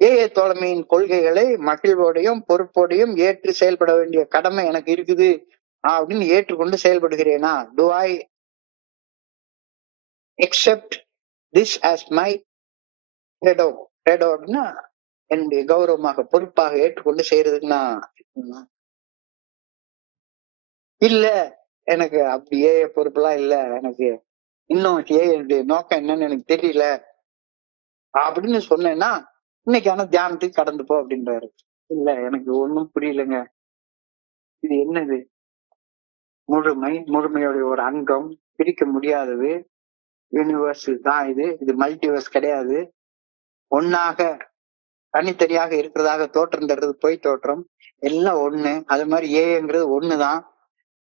ஏஏ தோழமையின் கொள்கைகளை மகிழ்வோடையும் பொறுப்போடையும் ஏற்று செயல்பட வேண்டிய கடமை எனக்கு இருக்குது அப்படின்னு ஏற்றுக்கொண்டு செயல்படுகிறேனா? Do I accept this as my credo அப்படின்னா என்னுடைய கௌரவமாக பொறுப்பாக ஏற்றுக்கொண்டு செய்யறதுக்கு நான் இல்ல, எனக்கு அப்படியே பொறுப்பெல்லாம் இல்ல, எனக்கு இன்னும் என்னுடைய நோக்கம் என்னன்னு எனக்கு தெரியல அப்படின்னு சொன்னேன்னா இன்னைக்கான தியானத்துக்கு கடந்து போ அப்படின்றாரு. இல்ல எனக்கு ஒண்ணும் புரியலங்க, இது என்னது? முழுமையோட ஒரு அங்கம், பிரிக்க முடியாதது, யூனிவர்ஸ் தான் இது மல்டிவர்ஸ் கிடையாது, ஒன்னாக தனித்தனியாக இருக்கிறதாக தோற்றம் தருறது பொய் தோற்றம், எல்லாம் ஒண்ணு. அது மாதிரி ஏங்கிறது ஒண்ணுதான்.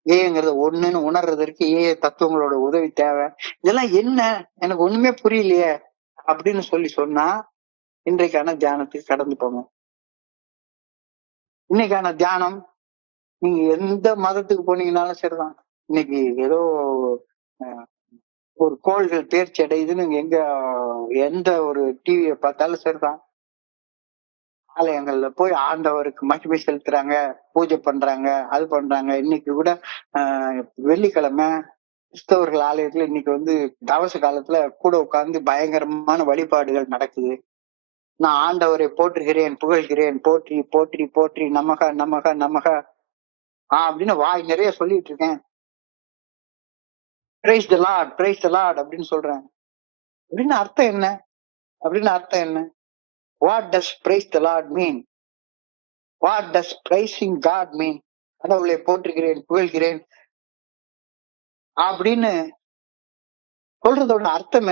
ஏங்கிறது ஒண்ணுன்னு உணர்றதற்கு ஏ தத்துவங்களோட உதவி தேவை. இதெல்லாம் என்ன, எனக்கு ஒண்ணுமே புரியலையே அப்படின்னு சொன்னா இன்றைக்கான தியானத்துக்கு கடந்து போங்க. இன்னைக்கான தியானம் நீங்க எந்த மதத்துக்கு போனீங்கன்னாலும் சரிதான். இன்னைக்கு ஏதோ ஒரு கோள்கள் தேர்ச்சி அடையுதுன்னு எங்க எந்த ஒரு டிவியை பார்த்தாலும் சரிதான். ஆலயங்கள்ல போய் ஆண்டவருக்கு மகிமை செலுத்துறாங்க, பூஜை பண்றாங்க, அது பண்றாங்க. இன்னைக்கு கூட வெள்ளிக்கிழமை கிறிஸ்தவர்கள் ஆலயத்துல இன்னைக்கு தவச காலத்துல கூட உட்கார்ந்து பயங்கரமான வழிபாடுகள் நடக்குது. நான் ஆண்டவரை போற்றுகிறேன், புகழ்கிறேன், போற்றி போற்றி போற்றி நமக நமக நமக அப்படின்னு வாய் நிறைய சொல்லிட்டு இருக்கேன். பிரைஸ் தி லார்ட் அப்படின்னு சொல்றேன். அப்படின்னு அர்த்தம் என்ன? What does praise the Lord mean? What does praising God mean? கடவுளை போற்றுகிறேன், புகழ்கிறேன் அப்படின்னு சொல்றதோட அர்த்தம்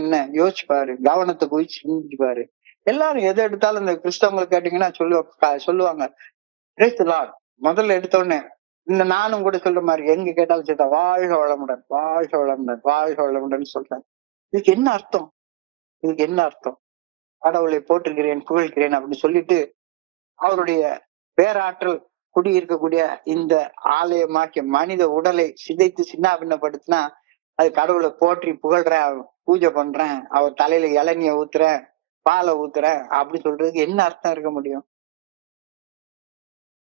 என்ன? யோசிச்சு பாரு, கவனத்தை குவிச்சு சிந்திச்சு பாரு. எல்லாரும் எதை எடுத்தாலும் இந்த கிறிஸ்தவங்களை கேட்டீங்கன்னா சொல்லுவாங்க praise the Lord. முதல்ல எடுத்த உடனே இந்த நானும் கூட சொல்ற மாதிரி எங்க கேட்டாலும் சேர்த்தா வாழ்க வளமுடன், வாழ்க வளமுடன், வாழ்க வளமுடன் சொல்றேன். இதுக்கு என்ன அர்த்தம்? இதுக்கு என்ன அர்த்தம்? கடவுளை போற்றுகிறேன், புகழ்கிறேன் அப்படின்னு சொல்லிட்டு அவருடைய பேராற்றல் குடியிருக்கக்கூடிய இந்த ஆலயமாக்கிய மனித உடலை சிதைத்து சின்னாபின்னப்படுத்தினா அது கடவுளை போற்றி புகழ்றேன், பூஜை பண்றேன், அவர் தலையில இளநிய ஊத்துறேன், பாலை ஊத்துறேன் அப்படி சொல்றதுக்கு என்ன அர்த்தம் இருக்க முடியும்?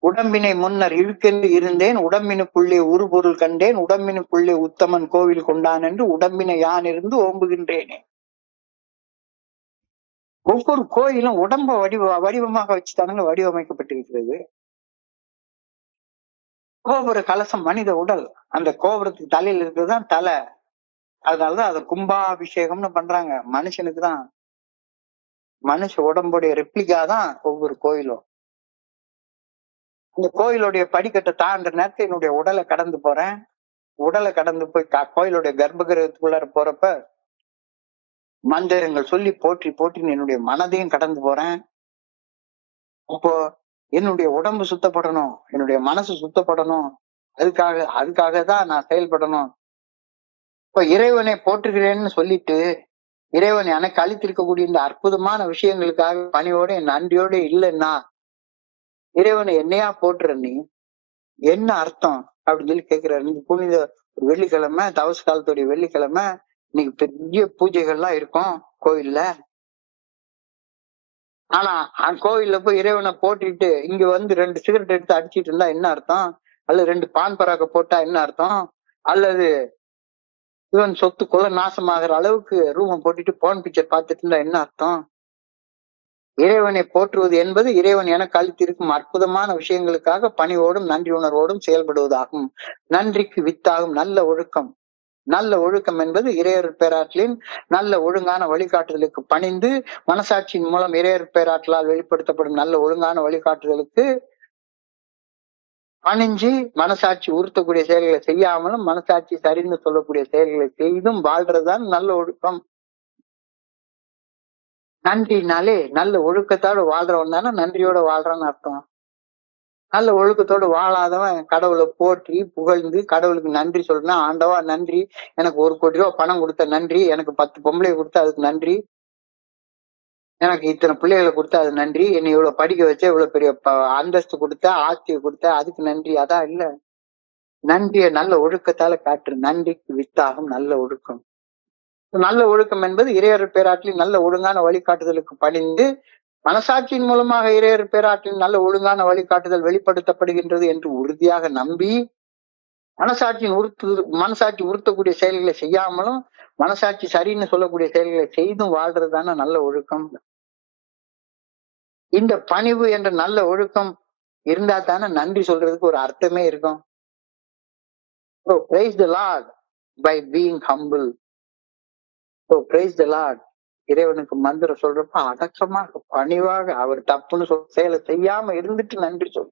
உடம்பினை முன்னர் இழுக்கென்று இருந்தேன், உடம்பினுக்குள்ளே உருபொருள் கண்டேன், உடம்பினுக்குள்ளே உத்தமன் கோவில் கொண்டான் என்று உடம்பினை யான் இருந்து ஓம்புகின்றேனே. ஒவ்வொரு கோயிலும் உடம்ப வடிவமாக வச்சுட்டானுங்க வடிவமைக்கப்பட்டிருக்கிறது. கோபுர கலசம் மனித உடல், அந்த கோபுரத்துக்கு தலையில இருக்கிறதுதான் தலை. அதனாலதான் அதை கும்பாபிஷேகம்னு பண்றாங்க. மனுஷனுக்கு தான், மனுஷ உடம்புடைய ரெப்ளிகா தான் ஒவ்வொரு கோயிலும். அந்த கோயிலுடைய படிக்கட்டை தாண்டுற நேரத்துல என்னுடைய உடலை கடந்து போறேன். உடலை கடந்து போய் கோயிலுடைய கர்ப்பகிரகத்துக்குள்ளார போறப்ப மந்திரங்கள் சொல்லி போற்றி போற்றி என்னுடைய மனதையும் கடந்து போறேன். அப்போ என்னுடைய உடம்பு சுத்தப்படணும், என்னுடைய மனசு சுத்தப்படணும், அதுக்காக தான் நான் செயல்படணும். இப்ப இறைவனை போற்றுகிறேன்னு சொல்லிட்டு இறைவன் எனக்கு அளித்திருக்கக்கூடிய இந்த அற்புதமான விஷயங்களுக்காக பணியோட நன்றியோட இல்லைன்னா இறைவனை என்னையா போட்டுற நீ, என்ன அர்த்தம் அப்படின்னு சொல்லி கேட்கிறாரு. நீங்க புனித வெள்ளிக்கிழமை, தவச காலத்துடைய வெள்ளிக்கிழமை, இன்னைக்கு பெரிய பூஜைகள்லாம் இருக்கும் கோயில்ல. ஆனா கோயில்ல போய் இறைவனை போட்டுட்டு இங்க வந்து 2 சிகரெட் எடுத்து அடிச்சிட்டு இருந்தா என்ன அர்த்தம்? அல்லது 2 பான் பராக்க போட்டா என்ன அர்த்தம்? அல்லது இவன் சொத்து கொலை நாசமாகிற அளவுக்கு ரூமம் போட்டுட்டு போன் பிக்சர் பார்த்துட்டு இருந்தா என்ன அர்த்தம்? இறைவனை போற்றுவது என்பது இறைவன் எனக்கு அளித்திருக்கும் அற்புதமான விஷயங்களுக்காக பணிவோடும் நன்றி உணர்வோடும் செயல்படுவதாகும். நன்றிக்கு வித்தாகும் நல்ல ஒழுக்கம். நல்ல ஒழுக்கம் என்பது இறையர் பேராற்றலின் நல்ல ஒழுங்கான வழிகாட்டுதலுக்கு பணிந்து மனசாட்சியின் மூலம் இறையர் பேராற்றலால் வெளிப்படுத்தப்படும் நல்ல ஒழுங்கான வழிகாட்டுதலுக்கு பணிஞ்சு மனசாட்சி உறுத்தக்கூடிய செயல்களை செய்யாமலும் மனசாட்சி சரின்னு சொல்லக்கூடிய செயல்களை செய்தும் வாழ்றதுதான் நல்ல ஒழுக்கம். நன்றினாலே நல்ல ஒழுக்கத்தோடு வாழ்றவன் தானே நன்றியோட வாழ்றான்னு அர்த்தம். நல்ல ஒழுக்கத்தோடு வாழாதவன் கடவுளை போற்றி புகழ்ந்து கடவுளுக்கு நன்றி சொல்றா, ஆண்டவா நன்றி, எனக்கு 1 கோடி ரூபாய் பணம் கொடுத்த நன்றி, எனக்கு 10 பொம்பளை கொடுத்தா அதுக்கு நன்றி, எனக்கு இத்தனை பிள்ளைகளை கொடுத்தா அது நன்றி, என்னை இவ்வளவு படிக்க வச்ச, இவ்வளவு பெரிய அந்தஸ்து கொடுத்த, ஆட்சியை கொடுத்த, அதுக்கு நன்றி. அதான் இல்ல. நன்றிய நல்ல ஒழுக்கத்தால காட்டுரு. நன்றிக்கு வித்தாகும் நல்ல ஒழுக்கம். நல்ல ஒழுக்கம் என்பது இறையர் பேராற்றலின் நல்ல ஒழுங்கான வழிகாட்டுதலுக்கு பணிந்து மனசாட்சியின் மூலமாக இறையர் பேராற்றலின் நல்ல ஒழுங்கான வழிகாட்டுதல் வெளிப்படுத்தப்படுகின்றது என்று உறுதியாக நம்பி மனசாட்சி உறுத்தக்கூடிய செயல்களை செய்யாமலும் மனசாட்சி சரின்னு சொல்லக்கூடிய செயல்களை செய்தும் வாழ்றது தானே நல்ல ஒழுக்கம். இந்த பணிவு என்ற நல்ல ஒழுக்கம் இருந்தா தானே நன்றி சொல்றதுக்கு ஒரு அர்த்தமே இருக்கும். So praise the Lord by being humble. So praise the Lord. இறைவனுக்கு மந்திரம் சொல்றப்ப அடக்கமாக பணிவாக அவர் தப்புன்னு செயலை செய்யாம இருந்துட்டு நன்றி சொல்.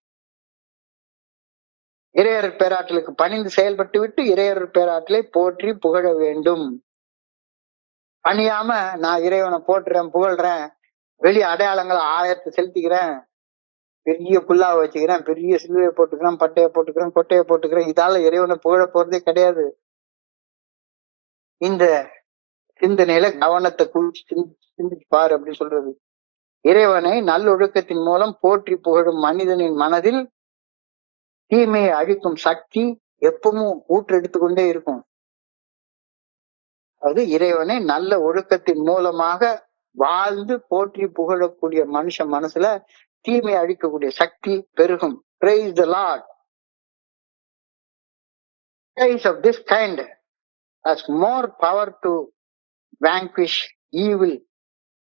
இறையர் பேராற்றலுக்கு பணிந்து செயல்பட்டு விட்டு இறையர் பேராற்றலை போற்றி புகழ வேண்டும். பணியாம நான் இறைவனை போட்டுறேன் புகழ்றேன், வெளி அடையாளங்களை 1000 செலுத்திக்கிறேன், பெரிய புல்லாவை வச்சுக்கிறேன், பெரிய சிலுவையை போட்டுக்கிறேன், பட்டையை போட்டுக்கிறேன், கொட்டையை போட்டுக்கிறேன், இதால இறைவனை புகழ போறதே கிடையாது. இந்த சிந்தனையில கவனத்தை சிந்திச்சு பாரு அப்படின்னு சொல்றது. இறைவனை நல்லொழுக்கத்தின் மூலம் போற்றி புகழும் மனிதனின் மனதில் தீமையை அழிக்கும் சக்தி எப்பவும் ஊற்றெடுத்து கொண்டே இருக்கும். அது இறைவனை நல்ல ஒழுக்கத்தின் மூலமாக வாழ்ந்து போற்றி புகழக்கூடிய மனுஷ மனசுல தீமை அழிக்கக்கூடிய சக்தி பெருகும். Praise the Lord. Praise of this kind has more power to vanquish evil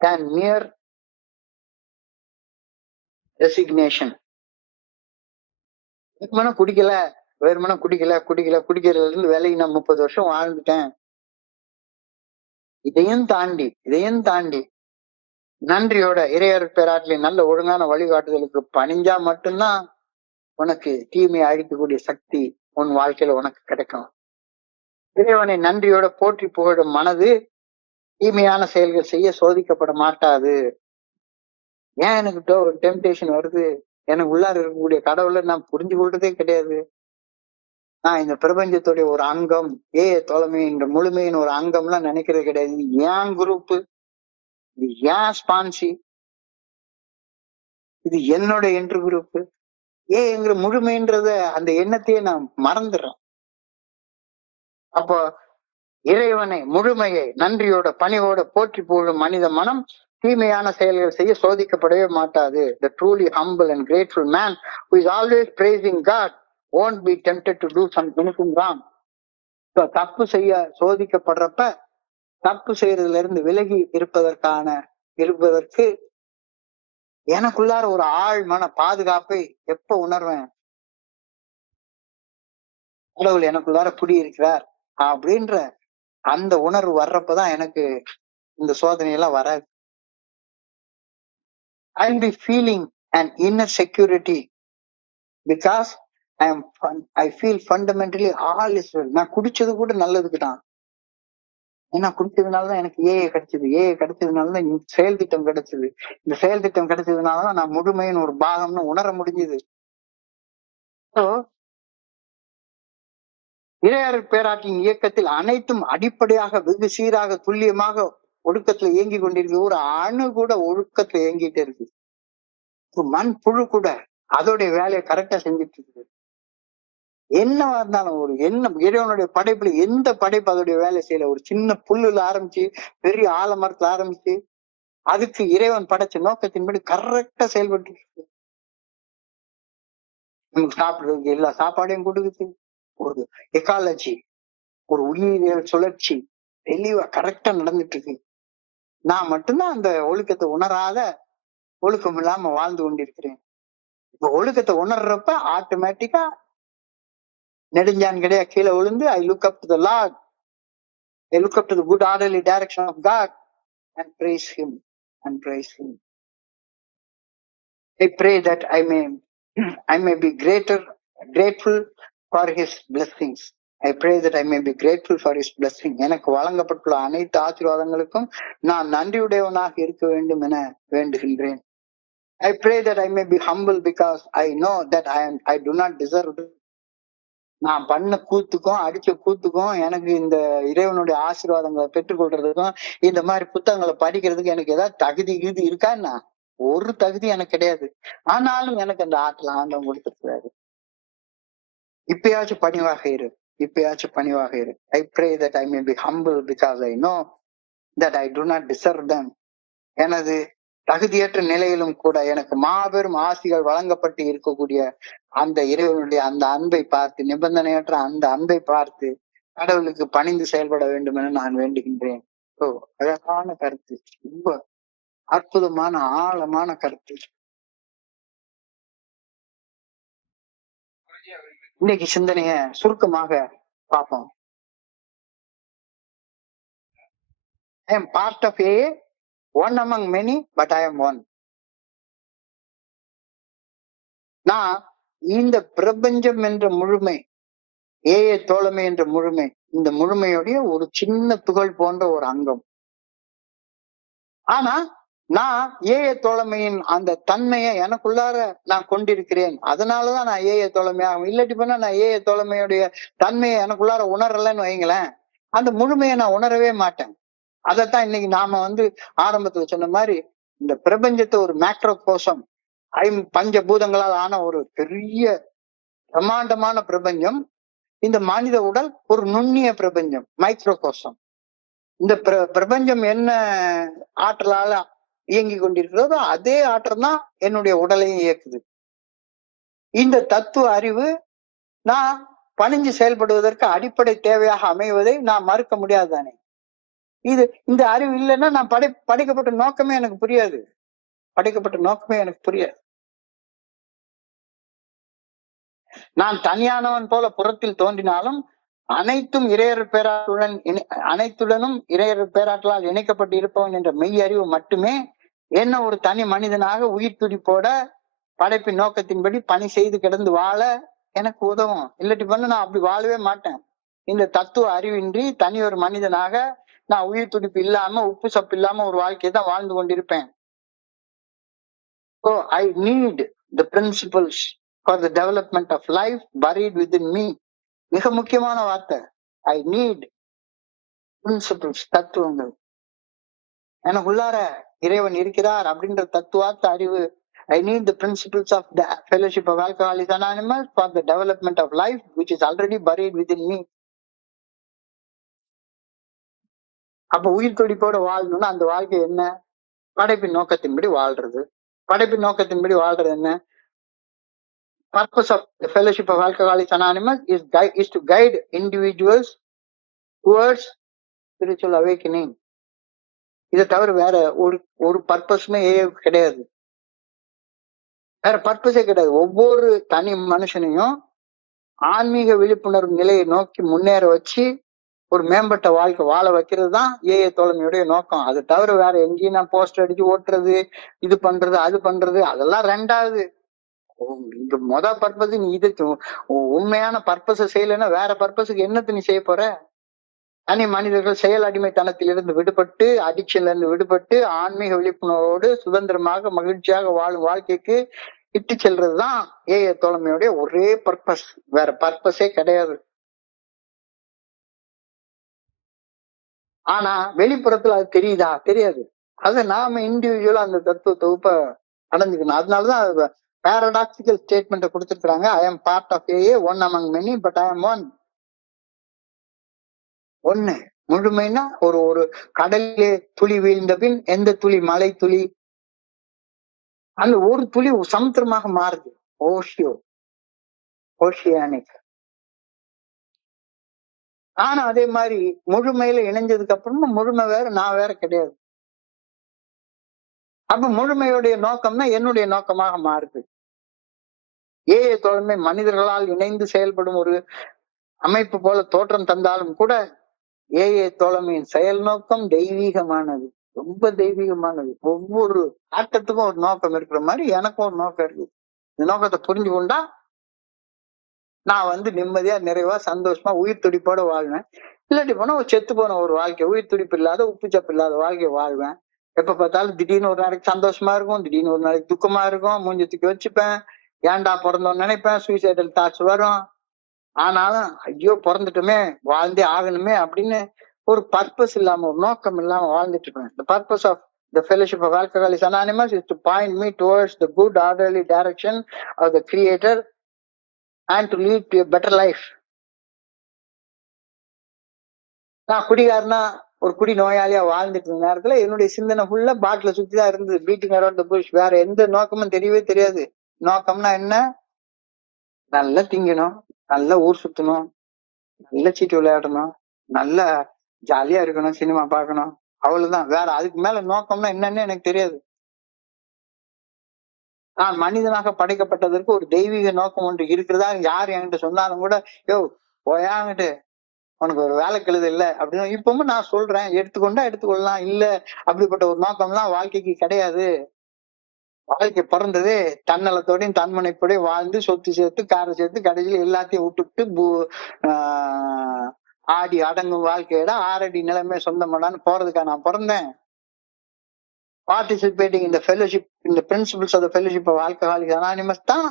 than mere resignation. குடிக்கல, வெறுமனா குடிக்கிறதுல இருந்து விலகி நான் 30 வருஷம் வாழ்ந்துட்டேன். இதையும் தாண்டி நன்றியோட இறையர் பேராற்றலின் நல்ல ஒழுங்கான வழிகாட்டுதலுக்கு பணிஞ்சா மட்டும்தான் உனக்கு தீமையை அழிக்கக்கூடிய சக்தி உன் வாழ்க்கையில உனக்கு கிடைக்கும். இறைவனை நன்றியோட போற்றி புகழும் மனது தீமையான செயல்கள் செய்ய சோதிக்கப்பட மாட்டாது. ஏன் எனக்கு ஒரு டெம்டேஷன் வருது, எனக்கு உள்ளார இருக்கக்கூடிய கடவுளை நான் புரிஞ்சு கொள்றதே கிடையாது. நான் இந்த பிரபஞ்சத்துடைய ஒரு அங்கம், தோழமை என்ற முழுமையின் ஒரு அங்கம்லாம் நினைக்கிறது கிடையாது. இது ஏன் குரூப், இது ஏன் ஸ்பான்சி, இது என்னோட என்ட்ரு குரூப். என்கிற முழுமைன்றத அந்த எண்ணத்தையே நான் மறந்துடுறேன். அப்போ இறைவனை முழுமையை நன்றியோட பணிவோட போற்றி போடும் மனித மனம் தீமையான செயல்கள் செய்ய சோதிக்கப்படவே மாட்டாது. The truly humble and grateful man who is always praising God won't be tempted to do anything wrong. தப்பு செய்ய சோதிக்கப்படுறப்ப தப்பு செய்யறதுல இருந்து விலகி இருப்பதற்கு எனக்குள்ளார ஒரு ஆழ்மன பாதுகாப்பை எப்ப உணர்வேன், கடவுள் எனக்குள்ளார குடியிருக்கிறார் அப்படின்ற அந்த உணர்வு வர்றப்பதான் எனக்கு இந்த சோதனையெல்லாம் வராது. I'll be feeling an inner security because I feel fundamentally all is well. நான் குடிச்சது கூட நல்லதுக்கு தான். ஏன்னா குடிச்சதுனாலதான் எனக்கு கிடைச்சது. கிடைச்சதுனாலதான் செயல் திட்டம் கிடைச்சது. இந்த செயல் திட்டம் கிடைச்சதுனாலதான் நான் முழுமையின் ஒரு பாகம்னு உணர முடிஞ்சது. இறையர் பேராற்றின் இயக்கத்தில் அனைத்தும் அடிப்படையாக வெகு சீராக துல்லியமாக ஒழுக்கத்துல இயங்கி கொண்டிருக்கு. ஒரு அணு கூட ஒழுக்கத்துல இயங்கிட்டு இருக்கு. மண் புழு கூட அதோடைய வேலையை கரெக்டா செஞ்சுட்டு இருக்குது. என்னவா இருந்தாலும் ஒரு இறைவனுடைய படைப்புல எந்த படைப்பு அதோடைய வேலை செய்யல. ஒரு சின்ன புல்லுல ஆரம்பிச்சு பெரிய ஆலமரத்துல ஆரம்பிச்சு அதுக்கு இறைவன் படைச்ச நோக்கத்தின்படி கரெக்டா செயல்பட்டு இருக்கு. நமக்கு சாப்பிடுறதுக்கு எல்லா சாப்பாடையும் கொடுக்குது. ஒரு எக்காலஜி, ஒரு உயிரியல் சுழற்சி தெளிவா கரெக்டா நடந்துட்டு இருக்கு. நான் மட்டும்தான் அந்த ஒழுக்கத்தை உணராத ஒழுக்கம் இல்லாம வாழ்ந்து கொண்டிருக்கிறேன். இப்ப ஒழுக்கத்தை உணர்றப்ப ஆட்டோமேட்டிக்கா நெடுஞ்சான் கிடையா கீழே விழுந்து I look up to the Lord, I look up to the good orderly direction of God and praise him. I pray that I may be grateful for his blessings. I pray that I may be grateful for his blessing. எனக்கு வழங்கப்பட்டுள்ள அனைத்து ஆசீர்வாதங்களுக்கும் நான் நன்றியுடையவனாக இருக்க வேண்டும் என வேண்டுகின்றேன். I pray that I may be humble because I know that I do not deserve it. நான் பண்ண கூத்துக்கும் அடிச்ச கூத்துக்கும் எனக்கு இந்த இறைவனுடைய ஆசீர்வாதங்களை பெற்றுக்கொள்றதுக்கும் இந்த மாதிரி புத்தகங்களை படிக்கிறதுக்கு எனக்கு ஏதாவது தகுதி இருக்கான்னா ஒரு தகுதி எனக்கு கிடையாது. ஆனாலும் எனக்கு அந்த ஆற்றல் ஆண்டவன் கொடுத்திருக்கிறாரு. இப்பயாச்சும் பணிவாக இரு. I pray that I may be humble because I know that I do not deserve them. எனது தகுதியற்ற நிலையிலும் கூட எனக்கு மாபெரும் ஆசிகள் வழங்கப்பட்டு இருக்கக்கூடிய அந்த இறைவனுடைய அந்த அன்பை பார்த்து, நிபந்தனையற்ற அந்த அன்பை பார்த்து கடவுளுக்கு பணிந்து செயல்பட வேண்டும் என நான் வேண்டுகின்றேன். அழகான கருத்து, ரொம்ப அற்புதமான ஆழமான கருத்து. இன்னைக்கு சிந்தனைய சுருக்கமாக பார்ப்போம். I am part of AA, one among many, but I am one. நான் இந்த பிரபஞ்சம் என்ற முழுமை, தோழமை என்ற முழுமை, இந்த முழுமையுடைய ஒரு சின்ன துகள் போன்ற ஒரு அங்கம். ஆனா நான் தோழமையின் அந்த தன்மையை எனக்குள்ளார நான் கொண்டிருக்கிறேன். அதனாலதான் நான் தோழமையாகும். இல்லாட்டி பண்ணா நான் தோழமையுடைய தன்மையை எனக்குள்ளார உணரலன்னு வைங்களேன், அந்த முழுமையை நான் உணரவே மாட்டேன். அதைத்தான் இன்னைக்கு நாம ஆரம்பத்துல சொன்ன மாதிரி இந்த பிரபஞ்சத்தை ஒரு மேக்ரோ கோஷம், பஞ்சபூதங்களால் ஆன ஒரு பெரிய பிரம்மாண்டமான பிரபஞ்சம். இந்த மனித உடல் ஒரு நுண்ணிய பிரபஞ்சம், மைக்ரோ கோஷம். இந்த பிரபஞ்சம் என்ன ஆற்றலால இயங்கி கொண்டிருக்கிறதோ அதே ஆற்றல் தான் என்னுடைய உடலையும் இயக்குது. இந்த தத்துவ அறிவு நான் பணிஞ்சு செயல்படுவதற்கு அடிப்படை தேவையாக அமைவதை நான் மறுக்க முடியாது தானே. இந்த அறிவு இல்லைன்னா நான் படைக்கப்பட்ட நோக்கமே எனக்கு புரியாது. நான் தனியானவன் போல புறத்தில் தோன்றினாலும் அனைத்துடனும் இறையர் பேராற்றலால் இணைக்கப்பட்டு இருப்பவன் என்ற மெய் அறிவு மட்டுமே என்ன ஒரு தனி மனிதனாக உயிர் துடிப்போட படைப்பின் நோக்கத்தின்படி பணி செய்து கிடந்து வாழ எனக்கு உதவும். இல்லாட்டி பண்ண நான் அப்படி வாழவே மாட்டேன். இந்த தத்துவ அறிவின்றி தனி ஒரு மனிதனாக நான் உயிர் துடிப்பு இல்லாம உப்பு சப்பு இல்லாம ஒரு வாழ்க்கையை தான் வாழ்ந்து கொண்டிருப்பேன். So I need the principles for the development of life buried within me. மிக முக்கியமான வார்த்தை. ஐ நீட் பிரின்சிபிள்ஸ், தத்துவங்கள். எனக்குள்ளார இறைவன் இருக்கிறார் அப்படின்ற தத்துவார்த்த அறிவு. I need the principles of the Fellowship of Alcoholics Anonymous for the development of life, which is already buried within me. அப்ப உயிர் துடிப்போட வாழணும்னா அந்த வாழ்க்கை என்ன? படைப்பின் நோக்கத்தின்படி வாழ்றது. படைப்பின் நோக்கத்தின்படி வாழ்றது என்ன? Purpose of the Fellowship of Alcoholics Anonymous is to guide individuals towards spiritual awakening. இதை தவிர வேற ஒரு பர்பஸுமே கிடையாது. வேற பர்பஸே கிடையாது. ஒவ்வொரு தனி மனுஷனையும் ஆன்மீக விழிப்புணர்வு நிலையை நோக்கி முன்னேற வச்சு ஒரு மேம்பட்ட வாழ்க்கை வாழ வைக்கிறது தான் ஏஏ தோழமையுடைய நோக்கம். அதை தவிர வேற எங்கேயும் நான் போஸ்டர் அடிச்சு ஓட்டுறது, இது பண்றது, அது பண்றது, அதெல்லாம் ரெண்டாவது. இந்த பர்பஸ் நீ இது உண்மையான பர்பஸை செய்யலைன்னா வேற பர்பஸுக்கு என்னத்து நீ செய்ய போற? தனி மனிதர்கள் செயல் அடிமைத்தனத்திலிருந்து விடுபட்டு, அடிக்ஷன்ல இருந்து விடுபட்டு, ஆன்மீக விழிப்புணர்வோடு சுதந்திரமாக மகிழ்ச்சியாக வாழும் வாழ்க்கைக்கு இட்டு செல்றதுதான் ஏஏ தோழமையுடைய ஒரே பர்பஸ். வேற பர்பஸே கிடையாது. ஆனா வெளிப்புறத்துல அது தெரியுதா? தெரியாது. அது நாம இண்டிவிஜுவலா அந்த தத்துவ தொகுப்ப அடைஞ்சுக்கணும். அதனாலதான் அது பாரடாக்சிக்கல் ஸ்டேட்மெண்ட் கொடுத்திருக்கிறாங்க. I am part of AA, one among many, but I am one. ஒண்ணு முழுமைன்னா ஒரு கடலிலே துளி வீழ்ந்த பின் எந்த துளி மலை துளி, அந்த ஒரு துளி சமுத்திரமாக மாறுது. ஓஷியானிக். ஆனா அதே மாதிரி முழுமையில இணைஞ்சதுக்கு அப்புறமா முழுமை வேற, நான் வேற கிடையாது. அப்ப முழுமையுடைய நோக்கம்னா என்னுடைய நோக்கமாக மாறுது. ஏஏ தோழமை மனிதர்களால் இணைந்து செயல்படும் ஒரு அமைப்பு போல தோற்றம் தந்தாலும் கூட ஏஏ தோழமையின் செயல் நோக்கம் தெய்வீகமானது, ரொம்ப தெய்வீகமானது. ஒவ்வொரு ஆட்டத்துக்கும் ஒரு நோக்கம் இருக்கிற மாதிரி எனக்கும் ஒரு நோக்கம் இருக்கு. இந்த நோக்கத்தை புரிஞ்சு கொண்டா நான் நிம்மதியா, நிறைவா, சந்தோஷமா உயிர் துடிப்போட வாழ்வேன். இல்லாட்டி போனா ஒரு செத்து போன ஒரு வாழ்க்கை, உயிர் துடிப்பு இல்லாத, உப்பு சப்பு இல்லாத வாழ்க்கை வாழ்வேன். எப்ப பார்த்தாலும் திடீர்னு ஒரு நாளைக்கு சந்தோஷமா இருக்கும், திடீர்னு ஒரு நாளைக்கு துக்கமா இருக்கும், மூஞ்சி தூக்கி வச்சுப்பேன், ஏன்டா பிறந்தோன்னு நினைப்பேன், சூசைடல் தாட்ஸ் வரும். ஆனாலும் ஐயோ பிறந்துட்டுமே, வாழ்ந்தே ஆகணுமே அப்படின்னு ஒரு பர்பஸ் இல்லாம, ஒரு நோக்கம் இல்லாம வாழ்ந்துட்டு இருப்பேன். The purpose of the Fellowship of Alcoholics Anonymous is to point me towards the good orderly direction of the Creator and to lead to a better life. நான் குடிகாரனா, ஒரு குடி நோயாளியா வாழ்ந்துட்டு இருந்த நேரத்துல என்னுடைய சிந்தனை ஃபுல்லா பாட்டில சுத்திதான் இருந்தது. Beating around the bush. வேற எந்த நோக்கமும் தெரியவே தெரியாது. நோக்கம்னா என்ன? நல்லா திங்கணும், நல்லா ஊர் சுத்தணும், நல்ல சீட்டு விளையாடணும், நல்லா ஜாலியா இருக்கணும், சினிமா பார்க்கணும், அவ்வளவுதான். வேற அதுக்கு மேல நோக்கம்னா என்னன்னு எனக்கு தெரியாது. நான் மனிதனாக படைக்கப்பட்டதற்கு ஒரு தெய்வீக நோக்கம் ஒன்று இருக்கிறதா யார் என்கிட்ட சொன்னாலும் கூட, யோ போயாங்கிட்டு உனக்கு ஒரு வேலை கெழுது இல்லை அப்படின்னு இப்பவும் நான் சொல்றேன். எடுத்துக்கொண்டா எடுத்துக்கொள்ளலாம். இல்ல அப்படிப்பட்ட ஒரு நோக்கம்லாம் வாழ்க்கைக்கு கிடையாது. வாழ்க்கை பிறந்ததே தன்னலத்தோடையும் தன்மனைப்போடையும் வாழ்ந்து சொத்து சேர்த்து காரை சேர்த்து கடைசியில் எல்லாத்தையும் விட்டுவிட்டு ஆடி அடங்கும் வாழ்க்கையோட 6 அடி நிலைமை சொந்தமாடான்னு போறதுக்காக நான் பிறந்தேன். பார்ட்டிசிபேட்டிங் இந்த ஃபெலோஷிப், இந்த principles of the fellowship of Alcoholics Anonymous தான்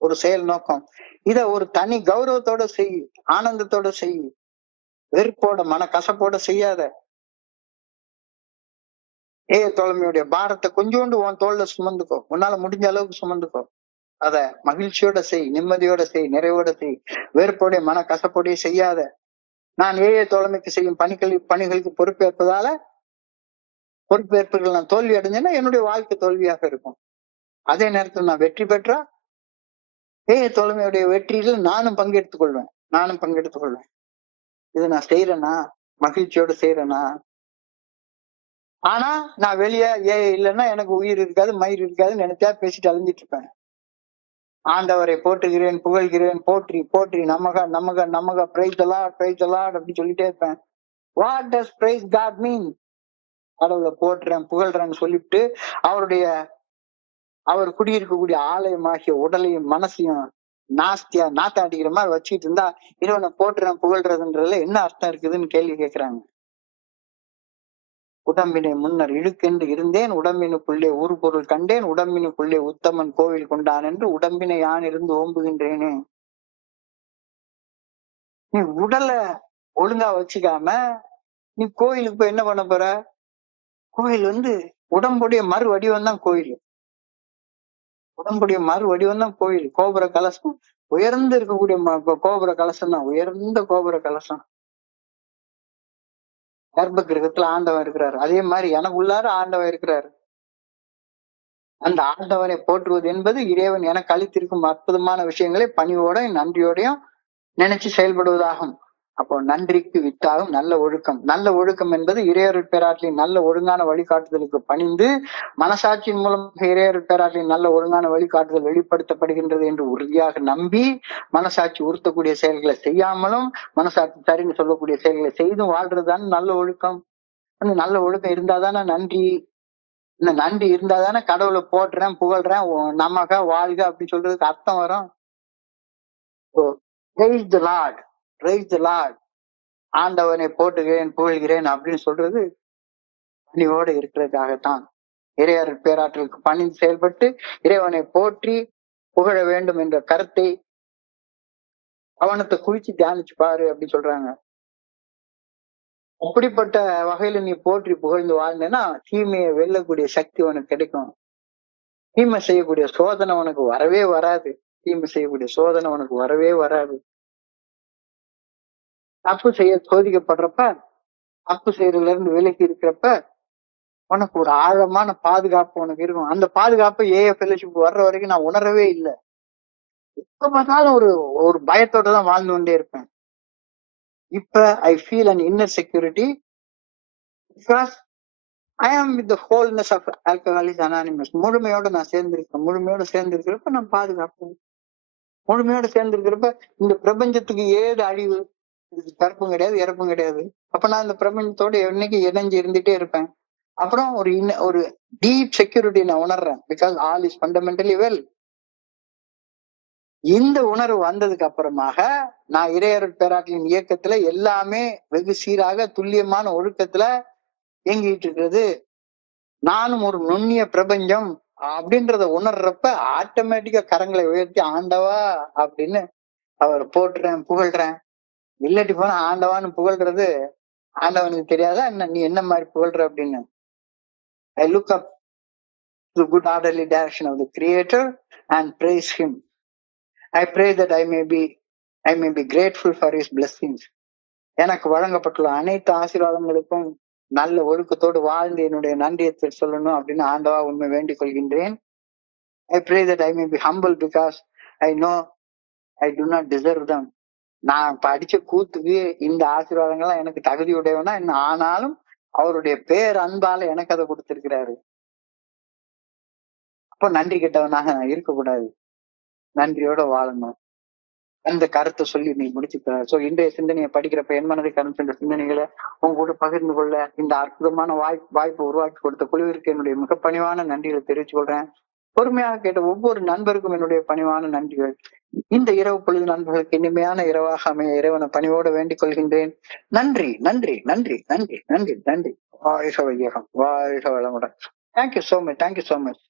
ஒரு செயல் நோக்கம். இத ஒரு தனி கௌரவத்தோட செய், ஆனந்தத்தோட செய், வெறுப்போட மன கசப்போட செய்யாத. ஏஏ தோழமையுடைய பாரத்தை கொஞ்சோண்டு உன் தோல்ல சுமந்துக்கோ, உன்னால முடிஞ்ச அளவுக்கு சுமந்துக்கோ. அத மகிழ்ச்சியோட செய், நிம்மதியோட செய், நிறைவோட செய், வெறுப்போடைய மன கசப்போடைய செய்யாத. நான் ஏஏ தோழமைக்கு செய்யும் பணிகளுக்கு பொறுப்பேற்பதால, பொறுப்பேற்புகள் நான் தோல்வி அடைஞ்சேன்னா என்னுடைய வாழ்க்கை தோல்வியாக இருக்கும். அதே நேரத்தில் நான் வெற்றி பெற்றா ஏஏ தோழமையுடைய வெற்றியில நானும் பங்கெடுத்துக் கொள்வேன். இதை நான் செய்யறேன்னா மகிழ்ச்சியோட செய்யறேன்னா. ஆனா நான் வெளியே இல்லைன்னா எனக்கு உயிர் இருக்காது, மயிர் இருக்காதுன்னு நினைச்சா பேசிட்டு அழிஞ்சிட்டு இருப்பேன். ஆண்டவரை போற்றுகிறேன், புகழ்கிறேன், போற்றி போற்றி நமக நமக நமக, praise the Lord, praise the Lord அப்படி சொல்லிட்டே இருப்பேன். வாட் டஸ் பிரைஸ் காட் மீன்? கடவுளை போற்றுறேன், புகழ்றேன்னு சொல்லிட்டு அவர் குடியிருக்கக்கூடிய ஆலயமாகிய உடலையும் மனசையும் நாத்த அடிக்கிற மாதிரி வச்சுட்டு இருந்தா இறைவனை போற்றுறேன் புகழ்றதுன்றதுல என்ன அர்த்தம் இருக்குதுன்னு கேள்வி கேட்கிறாங்க. உடம்பினை முன்னர் இழுக்கென்று இருந்தேன், உடம்பினுக்குள்ளே ஒரு பொருள் கண்டேன், உடம்பினுக்குள்ளே உத்தமன் கோவில் கொண்டான் என்று உடம்பினை யான் இருந்து ஓம்புகின்றேனே. நீ உடலை ஒழுங்கா வச்சுக்காம நீ கோயிலுக்கு போய் என்ன பண்ண போற? கோயில் உடம்புடைய மறு வடிவம் தான் கோயில். உடம்புடைய மறு வடிவம் தான் கோயில். கோபுர கலசம் உயர்ந்து இருக்கக்கூடிய கோபுர கலசம் தான், உயர்ந்த கோபுர கலசம். கர்ப்ப கிரகத்துல ஆண்டவன் இருக்கிறாரு. அதே மாதிரி எனக்கு உள்ளார ஆண்டவன் இருக்கிறாரு. அந்த ஆண்டவனை போற்றுவது என்பது இறைவன் எனக்கு அளித்திருக்கும் அற்புதமான விஷயங்களை பணிவோட நன்றியோடையும் நினைச்சு செயல்படுவதாகும். அப்போ நன்றிக்கு வித்தாகும் நல்ல ஒழுக்கம். நல்ல ஒழுக்கம் என்பது இறையருட் பேராற்றலின் நல்ல ஒழுங்கான வழிகாட்டுதலுக்கு பணிந்து மனசாட்சியின் மூலம் இறையருட் பேராற்றலின் நல்ல ஒழுங்கான வழிகாட்டுதல் வெளிப்படுத்தப்படுகின்றது என்று உறுதியாக நம்பி மனசாட்சி உறுத்தக்கூடிய செயல்களை செய்யாமலும் மனசாட்சி சரின்னு சொல்லக்கூடிய செயல்களை செய்தும் வாழ்றதுதான் நல்ல ஒழுக்கம். அந்த நல்ல ஒழுக்கம் இருந்தாதானே நன்றி. இந்த நன்றி இருந்தாதானே கடவுளை போட்டுறேன் புகழ்றேன் நமக வாழ்க அப்படின்னு சொல்றதுக்கு அர்த்தம் வரும். Praise the Lord, praise the Lord. ஆண்டவனை போட்டுகிறேன் புகழ்கிறேன் அப்படின்னு சொல்றது பணிவோடு இருக்கிறதுக்காகத்தான். இறையருட் பேராற்றலுக்கு பணிந்து செயல்பட்டு இறைவனை போற்றி புகழ வேண்டும் என்ற கருத்தை கவனத்தை குவிச்சு தியானிச்சு பாரு அப்படின்னு சொல்றாங்க. அப்படிப்பட்ட வகையில நீ போற்றி புகழ்ந்து வாழ்ந்தேன்னா தீமையை வெல்லக்கூடிய சக்தி உனக்கு கிடைக்கும். தீமை செய்யக்கூடிய சோதனை உனக்கு வரவே வராது. தீமை செய்யக்கூடிய சோதனை உனக்கு வரவே வராது. தப்பு செய்ய சோதிக்கப்படுறப்ப, தப்பு செய்யறதுல இருந்து விலக்கி இருக்கிறப்ப உனக்கு ஒரு ஆழமான பாதுகாப்பு உனக்கு இருக்கும். அந்த பாதுகாப்பு ஃபெலோஷிப் வர்ற வரைக்கும் நான் உணரவே இல்லை. எப்ப பார்த்தாலும் ஒரு பயத்தோட தான் வாழ்ந்து கொண்டே இருப்பேன். இப்ப I feel an inner security because I am with the wholeness of Alcoholics Anonymous. முழுமையோட நான் சேர்ந்திருக்கேன். முழுமையோட சேர்ந்திருக்கிறப்ப நான் பாதுகாப்பேன். முழுமையோட சேர்ந்திருக்கிறப்ப இந்த பிரபஞ்சத்துக்கு ஏது அழிவு, இதுக்கு பிறப்பும் கிடையாது இறப்பும் கிடையாது. அப்ப நான் இந்த பிரபஞ்சத்தோட என்னைக்கு இணைஞ்சு இருந்துட்டே இருப்பேன். அப்புறம் ஒரு டீப் செக்யூரிட்டி நான் உணர்றேன். Because all is fundamentally well. இந்த உணர்வு வந்ததுக்கு அப்புறமாக நான் இறையருட் பேராற்றலின் இயக்கத்துல எல்லாமே வெகு சீராக துல்லியமான ஒழுக்கத்துல இயங்கிட்டு இருக்கிறது. நானும் ஒரு நுண்ணிய பிரபஞ்சம் அப்படின்றத உணர்றப்ப ஆட்டோமேட்டிக்கா கரங்களை உயர்த்தி ஆண்டவா அப்படின்னு அவர் போட்டுறேன் புகழ்றேன். இல்லாட்டி போனா ஆண்டவான்னு புகழ்றது ஆண்டவனுக்கு தெரியாதா என்ன நீ என்ன மாதிரி புகழ்ற அப்படின்னு. I look up to the good orderly direction of the Creator and praise Him. I pray that I may be grateful for His blessings. எனக்கு வழங்கப்பட்டுள்ள அனைத்து ஆசீர்வாதங்களுக்கும் நல்ல ஒழுக்கத்தோடு வாழ்ந்து என்னுடைய நன்றியை சொல்லணும் அப்படின்னு ஆண்டவா உண்மை வேண்டிக் கொள்கின்றேன். I pray that I may be humble because I know I do not deserve them. நான் படிச்ச கூத்துக்கு இந்த ஆசீர்வாதங்கள்லாம் எனக்கு தகுதியுடையவனா என்ன, ஆனாலும் அவருடைய பேர் அன்பால எனக்கு அதை கொடுத்திருக்கிறாரு. அப்போ நன்றி கெட்டவனாக நான் இருக்கக்கூடாது, நன்றியோட வாழணும். அந்த கருத்தை சொல்லி நீ முடிச்சுக்க. சோ இன்றைய சிந்தனையை படிக்கிறப்ப என் மனதை கருத்து சிந்தனைகளை உங்க கூட பகிர்ந்து கொள்ள இந்த அற்புதமான வாய்ப்பு உருவாக்கி கொடுத்த குழுவிற்கு என்னுடைய மிக பணிவான நன்றிகளை தெரிவிச்சு கொள்றேன். பொறுமையாக கேட்ட ஒவ்வொரு நண்பருக்கும் என்னுடைய பணிவான நன்றிகள். இந்த இரவு பொழுது நண்பர்களுக்கு இனிமையான இரவாக அமைய இறைவனை பணிவோடு வேண்டிக் கொள்கின்றேன். நன்றி நன்றி நன்றி நன்றி நன்றி நன்றி. வாழ்க வையகம், வாழ்க வளமுடன். Thank you so much.